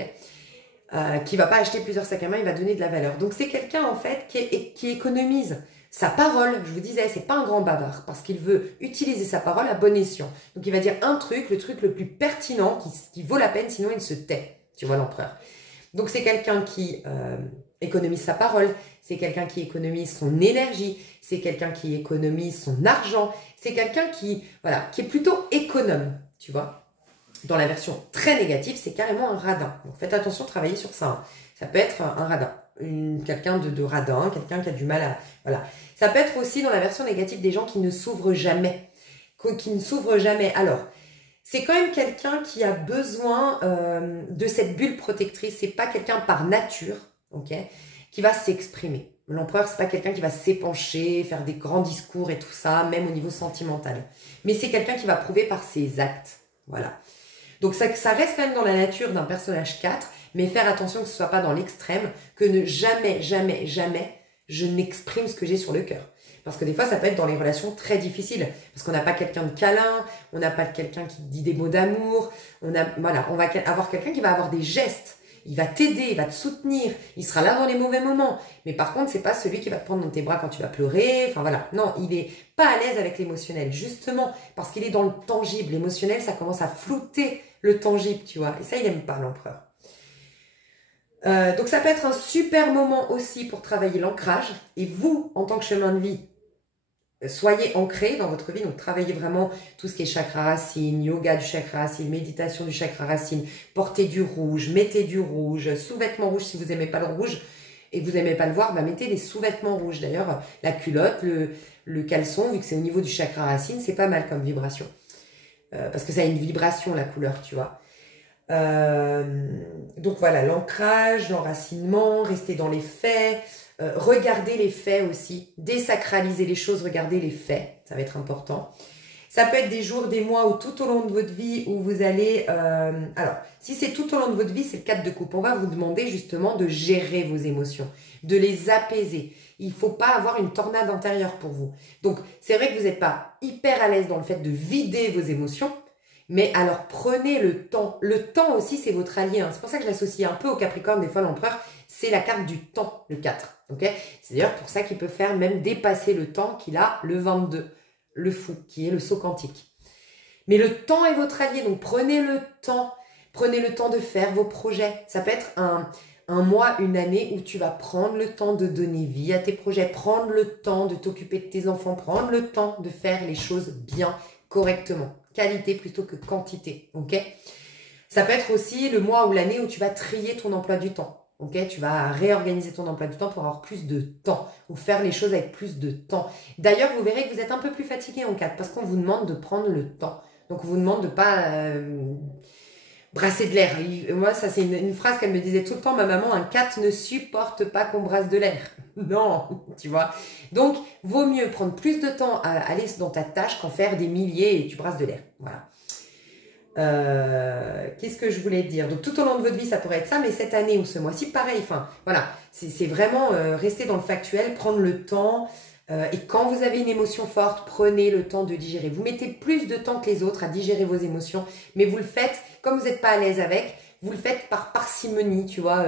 qui ne va pas acheter plusieurs sacs à main, il va donner de la valeur. Donc, c'est quelqu'un, en fait, qui économise sa parole. Je vous disais, c'est pas un grand bavard, parce qu'il veut utiliser sa parole à bon escient. Donc, il va dire un truc, le truc le plus pertinent, qui vaut la peine, sinon il se tait. Tu vois, l'empereur. Donc, c'est quelqu'un qui économise sa parole, c'est quelqu'un qui économise son énergie, c'est quelqu'un qui économise son argent, c'est quelqu'un qui est plutôt économe, tu vois. Dans la version très négative, c'est carrément un radin. Donc, faites attention, travaillez sur ça. Hein. Ça peut être un radin, quelqu'un de radin, quelqu'un qui a du mal à... Voilà. Ça peut être aussi dans la version négative des gens qui ne s'ouvrent jamais. Alors, c'est quand même quelqu'un qui a besoin de cette bulle protectrice. C'est pas quelqu'un par nature, ok, qui va s'exprimer. L'empereur, c'est pas quelqu'un qui va s'épancher, faire des grands discours et tout ça, même au niveau sentimental. Mais c'est quelqu'un qui va prouver par ses actes. Voilà. Donc ça reste quand même dans la nature d'un personnage 4, mais faire attention que ce ne soit pas dans l'extrême, que jamais, je n'exprime ce que j'ai sur le cœur. Parce que des fois, ça peut être dans les relations très difficiles. Parce qu'on n'a pas quelqu'un de câlin, on n'a pas quelqu'un qui dit des mots d'amour. On va avoir quelqu'un qui va avoir des gestes. il va t'aider, il va te soutenir, il sera là dans les mauvais moments. Mais par contre, c'est pas celui qui va te prendre dans tes bras quand tu vas pleurer. Enfin voilà, non, il est pas à l'aise avec l'émotionnel, justement parce qu'il est dans le tangible. L'émotionnel, ça commence à flouter le tangible, tu vois. Et ça, il aime pas l'empereur. Donc ça peut être un super moment aussi pour travailler l'ancrage. Et vous, en tant que chemin de vie, soyez ancrés dans votre vie. Donc travaillez vraiment tout ce qui est chakra racine, yoga du chakra racine, méditation du chakra racine, portez du rouge, mettez du rouge, sous-vêtements rouges si vous n'aimez pas le rouge et que vous n'aimez pas le voir, bah mettez des sous-vêtements rouges. D'ailleurs, la culotte, le caleçon, vu que c'est au niveau du chakra racine, c'est pas mal comme vibration. Parce que ça a une vibration, la couleur, tu vois. Donc voilà, l'ancrage, l'enracinement, rester dans les faits, regarder les faits aussi, désacraliser les choses, regarder les faits, ça va être important. Ça peut être des jours, des mois ou tout au long de votre vie où vous allez... alors, si c'est tout au long de votre vie, c'est le 4 de coupe. On va vous demander justement de gérer vos émotions, de les apaiser. Il ne faut pas avoir une tornade intérieure pour vous. Donc, c'est vrai que vous n'êtes pas hyper à l'aise dans le fait de vider vos émotions, mais alors prenez le temps. Le temps aussi, c'est votre allié. Hein. C'est pour ça que je l'associe un peu au Capricorne, des fois l'empereur, c'est la carte du temps, le 4. Okay, c'est d'ailleurs pour ça qu'il peut faire même dépasser le temps qu'il a, le 22, le fou, qui est le saut quantique. Mais le temps est votre allié, donc prenez le temps. Prenez le temps de faire vos projets. Ça peut être un mois, une année où tu vas prendre le temps de donner vie à tes projets, prendre le temps de t'occuper de tes enfants, prendre le temps de faire les choses bien, correctement. Qualité plutôt que quantité, ok? Ça peut être aussi le mois ou l'année où tu vas trier ton emploi du temps, ok? Tu vas réorganiser ton emploi du temps pour avoir plus de temps ou faire les choses avec plus de temps. D'ailleurs, vous verrez que vous êtes un peu plus fatigué en 4 parce qu'on vous demande de prendre le temps. Donc, on vous demande de pas brasser de l'air. Moi, ça, c'est une phrase qu'elle me disait tout le temps. Ma maman, un 4 ne supporte pas qu'on brasse de l'air. Non, tu vois. Donc, vaut mieux prendre plus de temps à aller dans ta tâche qu'en faire des milliers et tu brasses de l'air. Voilà. Qu'est-ce que je voulais dire? Donc, tout au long de votre vie, ça pourrait être ça, mais cette année ou ce mois-ci, pareil. Enfin, voilà. C'est vraiment rester dans le factuel, prendre le temps. Et quand vous avez une émotion forte, prenez le temps de digérer. Vous mettez plus de temps que les autres à digérer vos émotions, mais vous le faites, comme vous n'êtes pas à l'aise avec, vous le faites par parcimonie, tu vois,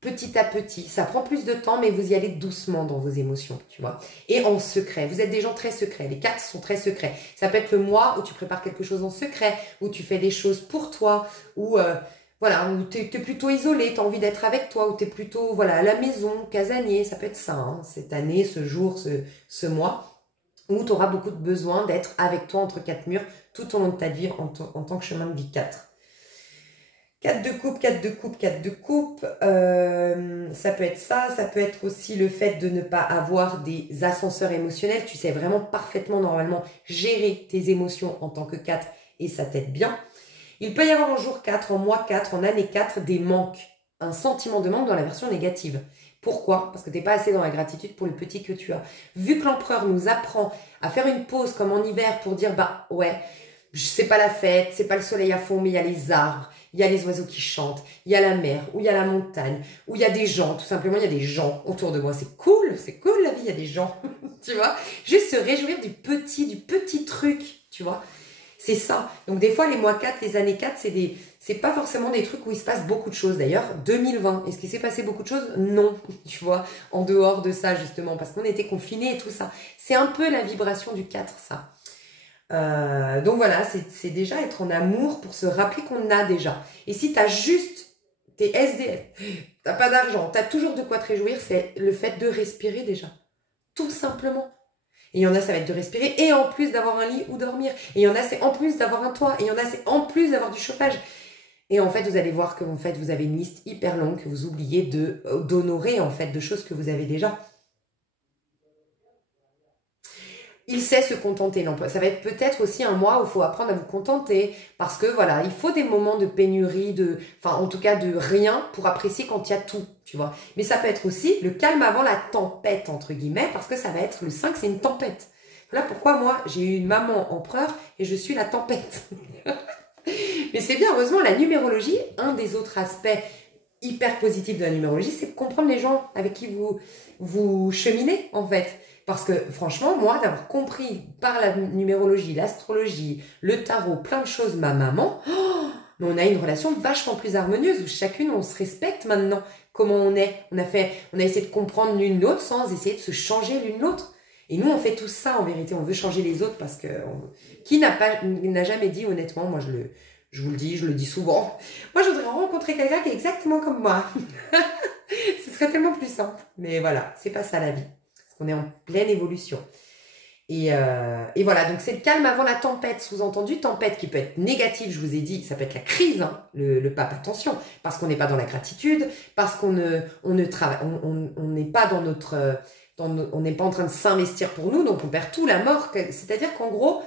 petit à petit. Ça prend plus de temps, mais vous y allez doucement dans vos émotions, tu vois. Et en secret. Vous êtes des gens très secrets. Les 4 sont très secrets. Ça peut être le mois où tu prépares quelque chose en secret, où tu fais des choses pour toi, où... voilà, où tu es plutôt isolé, tu as envie d'être avec toi, où tu es plutôt voilà, à la maison, casanier, ça peut être ça, hein, cette année, ce jour, ce mois, où tu auras beaucoup de besoin d'être avec toi entre 4 murs tout au long de ta vie en tant que chemin de vie 4. 4 de coupe, 4 de coupe, 4 de coupe, ça peut être ça peut être aussi le fait de ne pas avoir des ascenseurs émotionnels, tu sais vraiment parfaitement normalement gérer tes émotions en tant que 4 et ça t'aide bien. Il peut y avoir en jour 4, en mois 4, en année 4, des manques. Un sentiment de manque dans la version négative. Pourquoi? Parce que tu n'es pas assez dans la gratitude pour le petit que tu as. Vu que l'empereur nous apprend à faire une pause comme en hiver pour dire, bah ouais, c'est pas la fête, c'est pas le soleil à fond, mais il y a les arbres, il y a les oiseaux qui chantent, il y a la mer, ou il y a la montagne, ou il y a des gens, tout simplement, il y a des gens autour de moi. C'est cool la vie, il y a des gens, tu vois. Juste se réjouir du petit truc, tu vois. C'est ça. Donc, des fois, les mois 4, les années 4, c'est pas forcément des trucs où il se passe beaucoup de choses. D'ailleurs, 2020, est-ce qu'il s'est passé beaucoup de choses? Non, tu vois, en dehors de ça, justement, parce qu'on était confinés et tout ça. C'est un peu la vibration du 4, ça. Donc, voilà, c'est déjà être en amour pour se rappeler qu'on a déjà. Et si t'as juste tes SDF, t'as pas d'argent, t'as toujours de quoi te réjouir, c'est le fait de respirer déjà. Tout simplement. Et il y en a, ça va être de respirer, et en plus d'avoir un lit où dormir. Et il y en a, c'est en plus d'avoir un toit. Et il y en a, c'est en plus d'avoir du chauffage. Et en fait, vous allez voir que en fait, vous avez une liste hyper longue que vous oubliez d'honorer, en fait, de choses que vous avez déjà. Il sait se contenter, l'emploi. Ça va être peut-être aussi un mois où il faut apprendre à vous contenter. Parce que, voilà, il faut des moments de pénurie, enfin, en tout cas, de rien pour apprécier quand il y a tout, tu vois. Mais ça peut être aussi le calme avant la tempête, entre guillemets, parce que ça va être le 5, c'est une tempête. Voilà pourquoi moi, j'ai eu une maman empereur et je suis la tempête. Mais c'est bien, heureusement, la numérologie, un des autres aspects hyper positifs de la numérologie, c'est comprendre les gens avec qui vous cheminez, en fait. Parce que franchement, moi, d'avoir compris par la numérologie, l'astrologie, le tarot, plein de choses, ma maman, mais on a une relation vachement plus harmonieuse où chacune, on se respecte maintenant. Comment on est. On a essayé de comprendre l'une l'autre sans essayer de se changer l'une l'autre. Et nous, on fait tout ça en vérité. On veut changer les autres parce que qui n'a jamais dit honnêtement, moi je vous le dis, je le dis souvent. Moi, je voudrais rencontrer quelqu'un qui est exactement comme moi. Ce serait tellement plus simple. Mais voilà, c'est pas ça la vie. Parce qu'on est en pleine évolution. Et voilà, donc c'est le calme avant la tempête, sous-entendu, tempête qui peut être négative, je vous ai dit, ça peut être la crise, hein, le pape, attention, parce qu'on n'est pas dans la gratitude, parce qu'on ne travaille, on n'est pas dans notre, on n'est pas en train de s'investir pour nous, donc on perd tout, la mort, c'est-à-dire qu'en gros,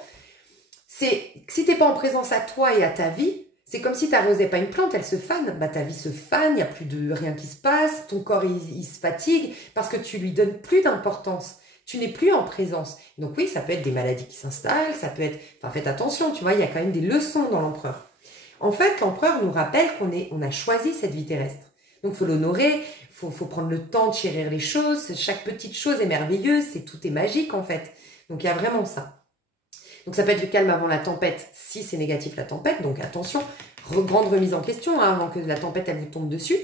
si t'es pas en présence à toi et à ta vie, c'est comme si tu n'arrosais pas une plante, elle se fane, bah ta vie se fane, il n'y a plus de rien qui se passe, ton corps il se fatigue, parce que tu lui donnes plus d'importance. Tu n'es plus en présence. Donc oui, ça peut être des maladies qui s'installent, ça peut être... Enfin, faites attention, tu vois, il y a quand même des leçons dans l'empereur. En fait, l'empereur nous rappelle on a choisi cette vie terrestre. Donc, il faut l'honorer, faut prendre le temps de chérir les choses. Chaque petite chose est merveilleuse, tout est magique, en fait. Donc, il y a vraiment ça. Donc, ça peut être le calme avant la tempête, si c'est négatif, la tempête. Donc, attention, grande remise en question, hein, avant que la tempête, elle vous tombe dessus.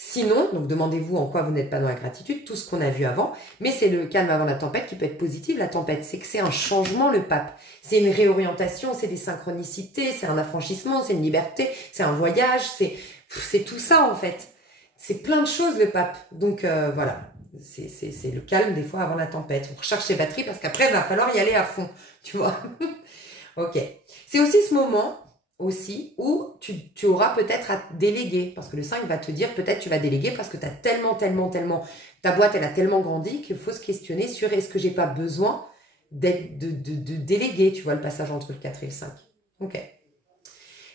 Sinon, donc demandez-vous en quoi vous n'êtes pas dans la gratitude, tout ce qu'on a vu avant, mais c'est le calme avant la tempête qui peut être positive. La tempête, c'est que c'est un changement, le pape. C'est une réorientation, c'est des synchronicités, c'est un affranchissement, c'est une liberté, c'est un voyage, c'est tout ça en fait. C'est plein de choses le pape. Donc voilà, c'est le calme des fois avant la tempête. On recharge ses batteries parce qu'après, il va falloir y aller à fond, tu vois. Ok. C'est aussi ce moment... aussi, où tu auras peut-être à déléguer, parce que le 5 va te dire, peut-être tu vas déléguer parce que tu as tellement, ta boîte elle a tellement grandi qu'il faut se questionner sur est-ce que j'ai pas besoin de déléguer, tu vois, le passage entre le 4 et le 5. Ok.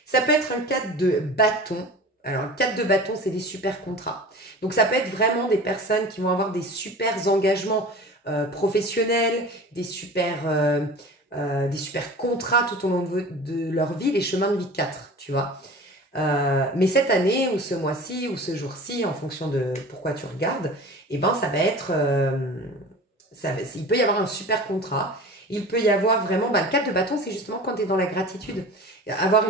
Ça peut être un 4 de bâton. Alors, le 4 de bâton, c'est des super contrats. Donc, ça peut être vraiment des personnes qui vont avoir des super engagements professionnels, des super contrats tout au long de leur vie, les chemins de vie 4, tu vois. Mais cette année, ou ce mois-ci, ou ce jour-ci, en fonction de pourquoi tu regardes, eh ben, ça va être... il peut y avoir un super contrat. Il peut y avoir vraiment... le 4 de bâton, c'est justement quand tu es dans la gratitude. Avoir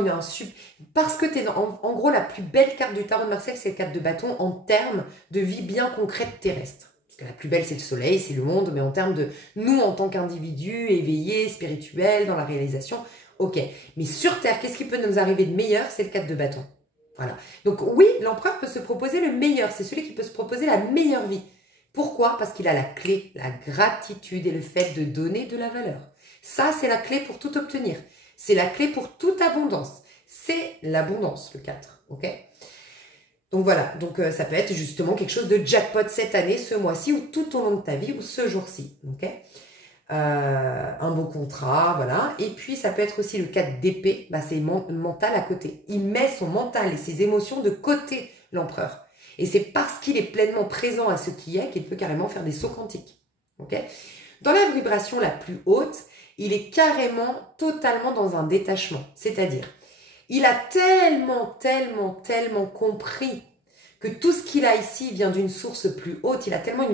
parce que tu es en gros, la plus belle carte du tarot de Marseille, c'est le 4 de bâton en termes de vie bien concrète terrestre. Parce que la plus belle, c'est le soleil, c'est le monde, mais en termes de nous, en tant qu'individus, éveillés, spirituels, dans la réalisation, ok. Mais sur Terre, qu'est-ce qui peut nous arriver de meilleur? C'est le 4 de bâton. Voilà. Donc oui, l'empereur peut se proposer le meilleur. C'est celui qui peut se proposer la meilleure vie. Pourquoi? Parce qu'il a la clé, la gratitude et le fait de donner de la valeur. Ça, c'est la clé pour tout obtenir. C'est la clé pour toute abondance. C'est l'abondance, le 4. Ok? Donc voilà, donc ça peut être justement quelque chose de jackpot cette année, ce mois-ci, ou tout au long de ta vie, ou ce jour-ci. Ok, un beau contrat, voilà. Et puis ça peut être aussi le 4 d'épée, c'est mental à côté. Il met son mental et ses émotions de côté, l'empereur. Et c'est parce qu'il est pleinement présent à ce qui est qu'il peut carrément faire des sauts quantiques. Ok, dans la vibration la plus haute, il est carrément, totalement dans un détachement. C'est-à-dire... il a tellement compris que tout ce qu'il a ici vient d'une source plus haute. Il a tellement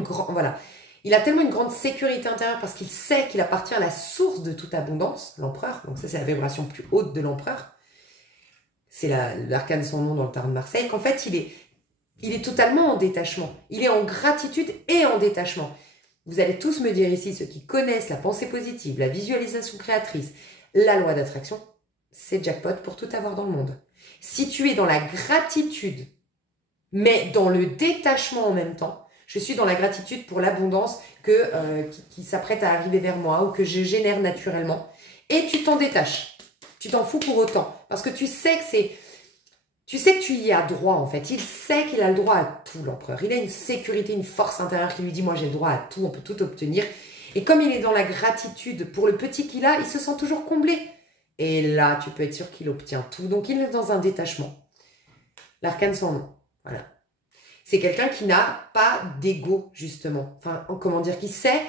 il a tellement une grande sécurité intérieure parce qu'il sait qu'il appartient à la source de toute abondance, l'empereur. Donc ça, c'est la vibration plus haute de l'empereur. C'est l'arcane de son nom dans le tarot de Marseille. Qu'en fait, il est totalement en détachement. Il est en gratitude et en détachement. Vous allez tous me dire ici, ceux qui connaissent la pensée positive, la visualisation créatrice, la loi d'attraction, c'est jackpot pour tout avoir dans le monde. Si tu es dans la gratitude, mais dans le détachement en même temps, je suis dans la gratitude pour l'abondance qui s'apprête à arriver vers moi ou que je génère naturellement, et tu t'en détaches. Tu t'en fous pour autant, parce que tu sais que tu y as droit en fait. Il sait qu'il a le droit à tout, l'empereur. Il a une sécurité, une force intérieure qui lui dit « moi j'ai le droit à tout, on peut tout obtenir ». Et comme il est dans la gratitude pour le petit qu'il a, il se sent toujours comblé. Et là, tu peux être sûr qu'il obtient tout. Donc, il est dans un détachement. L'arcane sans nom. Voilà. C'est quelqu'un qui n'a pas d'ego, justement. Enfin, comment dire, qui sait...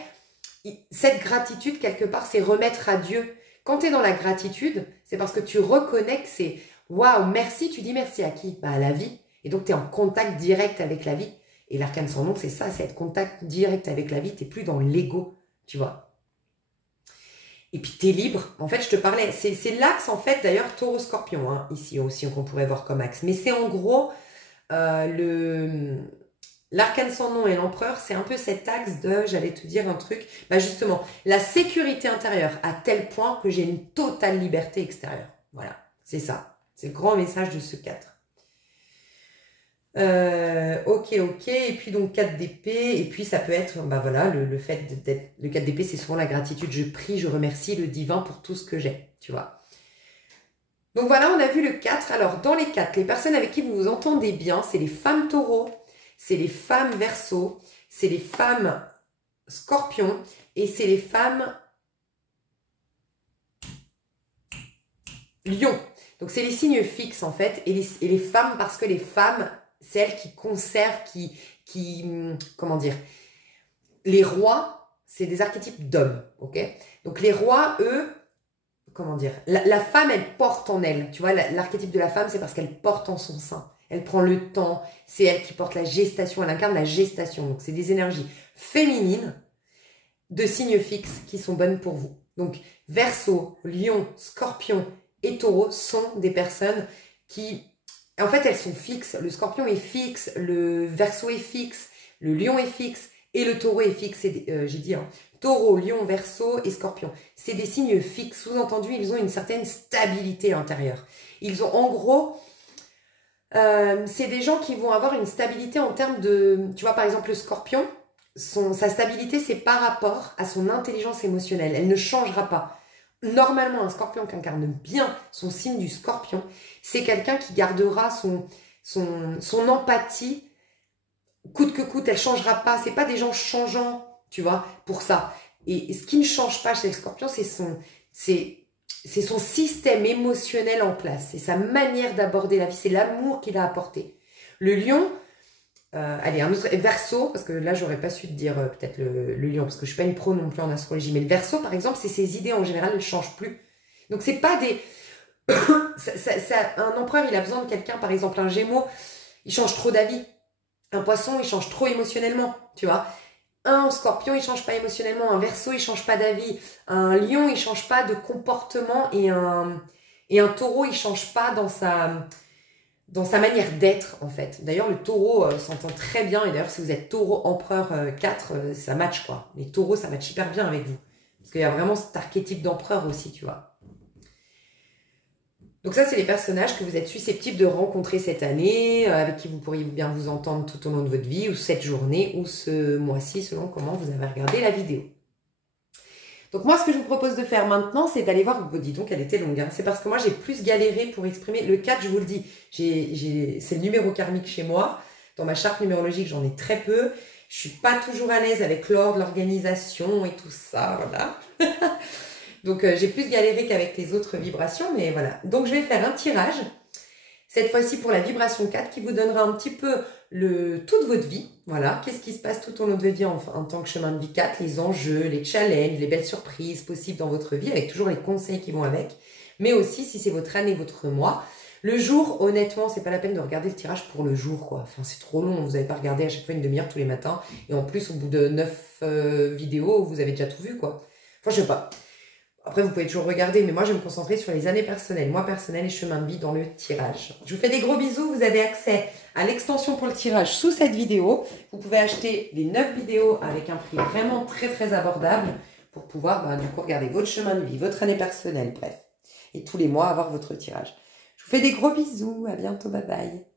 cette gratitude, quelque part, c'est remettre à Dieu. Quand tu es dans la gratitude, c'est parce que tu reconnais que c'est... waouh, merci, tu dis merci à qui? À la vie. Et donc, tu es en contact direct avec la vie. Et l'arcane sans nom, c'est ça, c'est être en contact direct avec la vie. Tu n'es plus dans l'ego, tu vois. Et puis t'es libre. En fait, je te parlais, c'est l'axe en fait, d'ailleurs, Taureau-Scorpion, hein, ici aussi, qu'on pourrait voir comme axe. Mais c'est en gros l'arcane sans nom et l'empereur, c'est un peu cet axe de, j'allais te dire un truc, bah justement, la sécurité intérieure à tel point que j'ai une totale liberté extérieure. Voilà, c'est ça. C'est le grand message de ce 4. Ok. Et puis donc 4 d'épée. Et puis ça peut être, bah voilà, le fait d'être... Le 4 d'épée, c'est souvent la gratitude. Je prie, je remercie le divin pour tout ce que j'ai, tu vois. Donc voilà, on a vu le 4. Alors, dans les 4, les personnes avec qui vous vous entendez bien, c'est les femmes taureaux, c'est les femmes verseaux, c'est les femmes scorpions et c'est les femmes lions. Donc, c'est les signes fixes, en fait. Et les femmes, parce que les femmes, c'est elles qui conservent, comment dire, les rois, c'est des archétypes d'hommes, ok? Donc, les rois, eux, comment dire, la femme, elle porte en elle. Tu vois, l'archétype de la femme, c'est parce qu'elle porte en son sein. Elle prend le temps. C'est elle qui porte la gestation. Elle incarne la gestation. Donc, c'est des énergies féminines de signes fixes qui sont bonnes pour vous. Donc, Verseau, Lion, Scorpion et Taureau sont des personnes qui, en fait, elles sont fixes. Le Scorpion est fixe, le Verseau est fixe, le Lion est fixe et le Taureau est fixe. J'ai dit, hein. Taureau, Lion, Verseau et Scorpion. C'est des signes fixes. Sous-entendu, ils ont une certaine stabilité intérieure. Ils ont, en gros, c'est des gens qui vont avoir une stabilité en termes de... Tu vois, par exemple, le Scorpion, sa stabilité, c'est par rapport à son intelligence émotionnelle. Elle ne changera pas. Normalement, un Scorpion qui incarne bien son signe du Scorpion, c'est quelqu'un qui gardera son empathie coûte que coûte. Elle ne changera pas. C'est pas des gens changeants, tu vois, pour ça. Et ce qui ne change pas chez le Scorpion, c'est son système émotionnel en place. C'est sa manière d'aborder la vie. C'est l'amour qu'il a apporté. Le Lion, allez, un autre Verseau, parce que là, j'aurais pas su te dire peut-être le Lion, parce que je suis pas une pro non plus en astrologie. Mais le Verseau, par exemple, c'est ses idées en général, elles ne changent plus. Donc, c'est pas des... un empereur, il a besoin de quelqu'un, par exemple, un Gémeaux, il change trop d'avis. Un Poisson, il change trop émotionnellement, tu vois. Un Scorpion, il change pas émotionnellement. Un Verseau, il change pas d'avis. Un Lion, il change pas de comportement. Et un Taureau, il change pas dans sa manière d'être, en fait. D'ailleurs, le Taureau s'entend très bien. Et d'ailleurs, si vous êtes Taureau Empereur 4, ça match, quoi. Les Taureaux, ça match hyper bien avec vous. Parce qu'il y a vraiment cet archétype d'empereur aussi, tu vois. Donc ça, c'est les personnages que vous êtes susceptibles de rencontrer cette année, avec qui vous pourriez bien vous entendre tout au long de votre vie, ou cette journée, ou ce mois-ci, selon comment vous avez regardé la vidéo. Donc moi, ce que je vous propose de faire maintenant, c'est d'aller voir... Bon, dis donc, elle était longue. Hein. C'est parce que moi, j'ai plus galéré pour exprimer... Le 4, je vous le dis, c'est le numéro karmique chez moi. Dans ma charte numérologique, j'en ai très peu. Je suis pas toujours à l'aise avec l'ordre, l'organisation et tout ça, voilà. Donc, j'ai plus galéré qu'avec les autres vibrations, mais voilà. Donc, je vais faire un tirage, cette fois-ci pour la vibration 4, qui vous donnera un petit peu toute votre vie. Voilà, qu'est-ce qui se passe tout au long de votre vie en tant que chemin de vie 4, les enjeux, les challenges, les belles surprises possibles dans votre vie, avec toujours les conseils qui vont avec. Mais aussi, si c'est votre année, votre mois. Le jour, honnêtement, c'est pas la peine de regarder le tirage pour le jour, quoi. Enfin, c'est trop long, vous n'avez pas regardé à chaque fois une demi-heure tous les matins. Et en plus, au bout de 9 vidéos, vous avez déjà tout vu, quoi. Enfin, je sais pas. Après, vous pouvez toujours regarder, mais moi, je vais me concentrer sur les années personnelles, moi personnel et chemin de vie dans le tirage. Je vous fais des gros bisous. Vous avez accès à l'extension pour le tirage sous cette vidéo. Vous pouvez acheter les 9 vidéos avec un prix vraiment très, très abordable pour pouvoir, du coup, regarder votre chemin de vie, votre année personnelle, bref. Et tous les mois, avoir votre tirage. Je vous fais des gros bisous. À bientôt. Bye bye.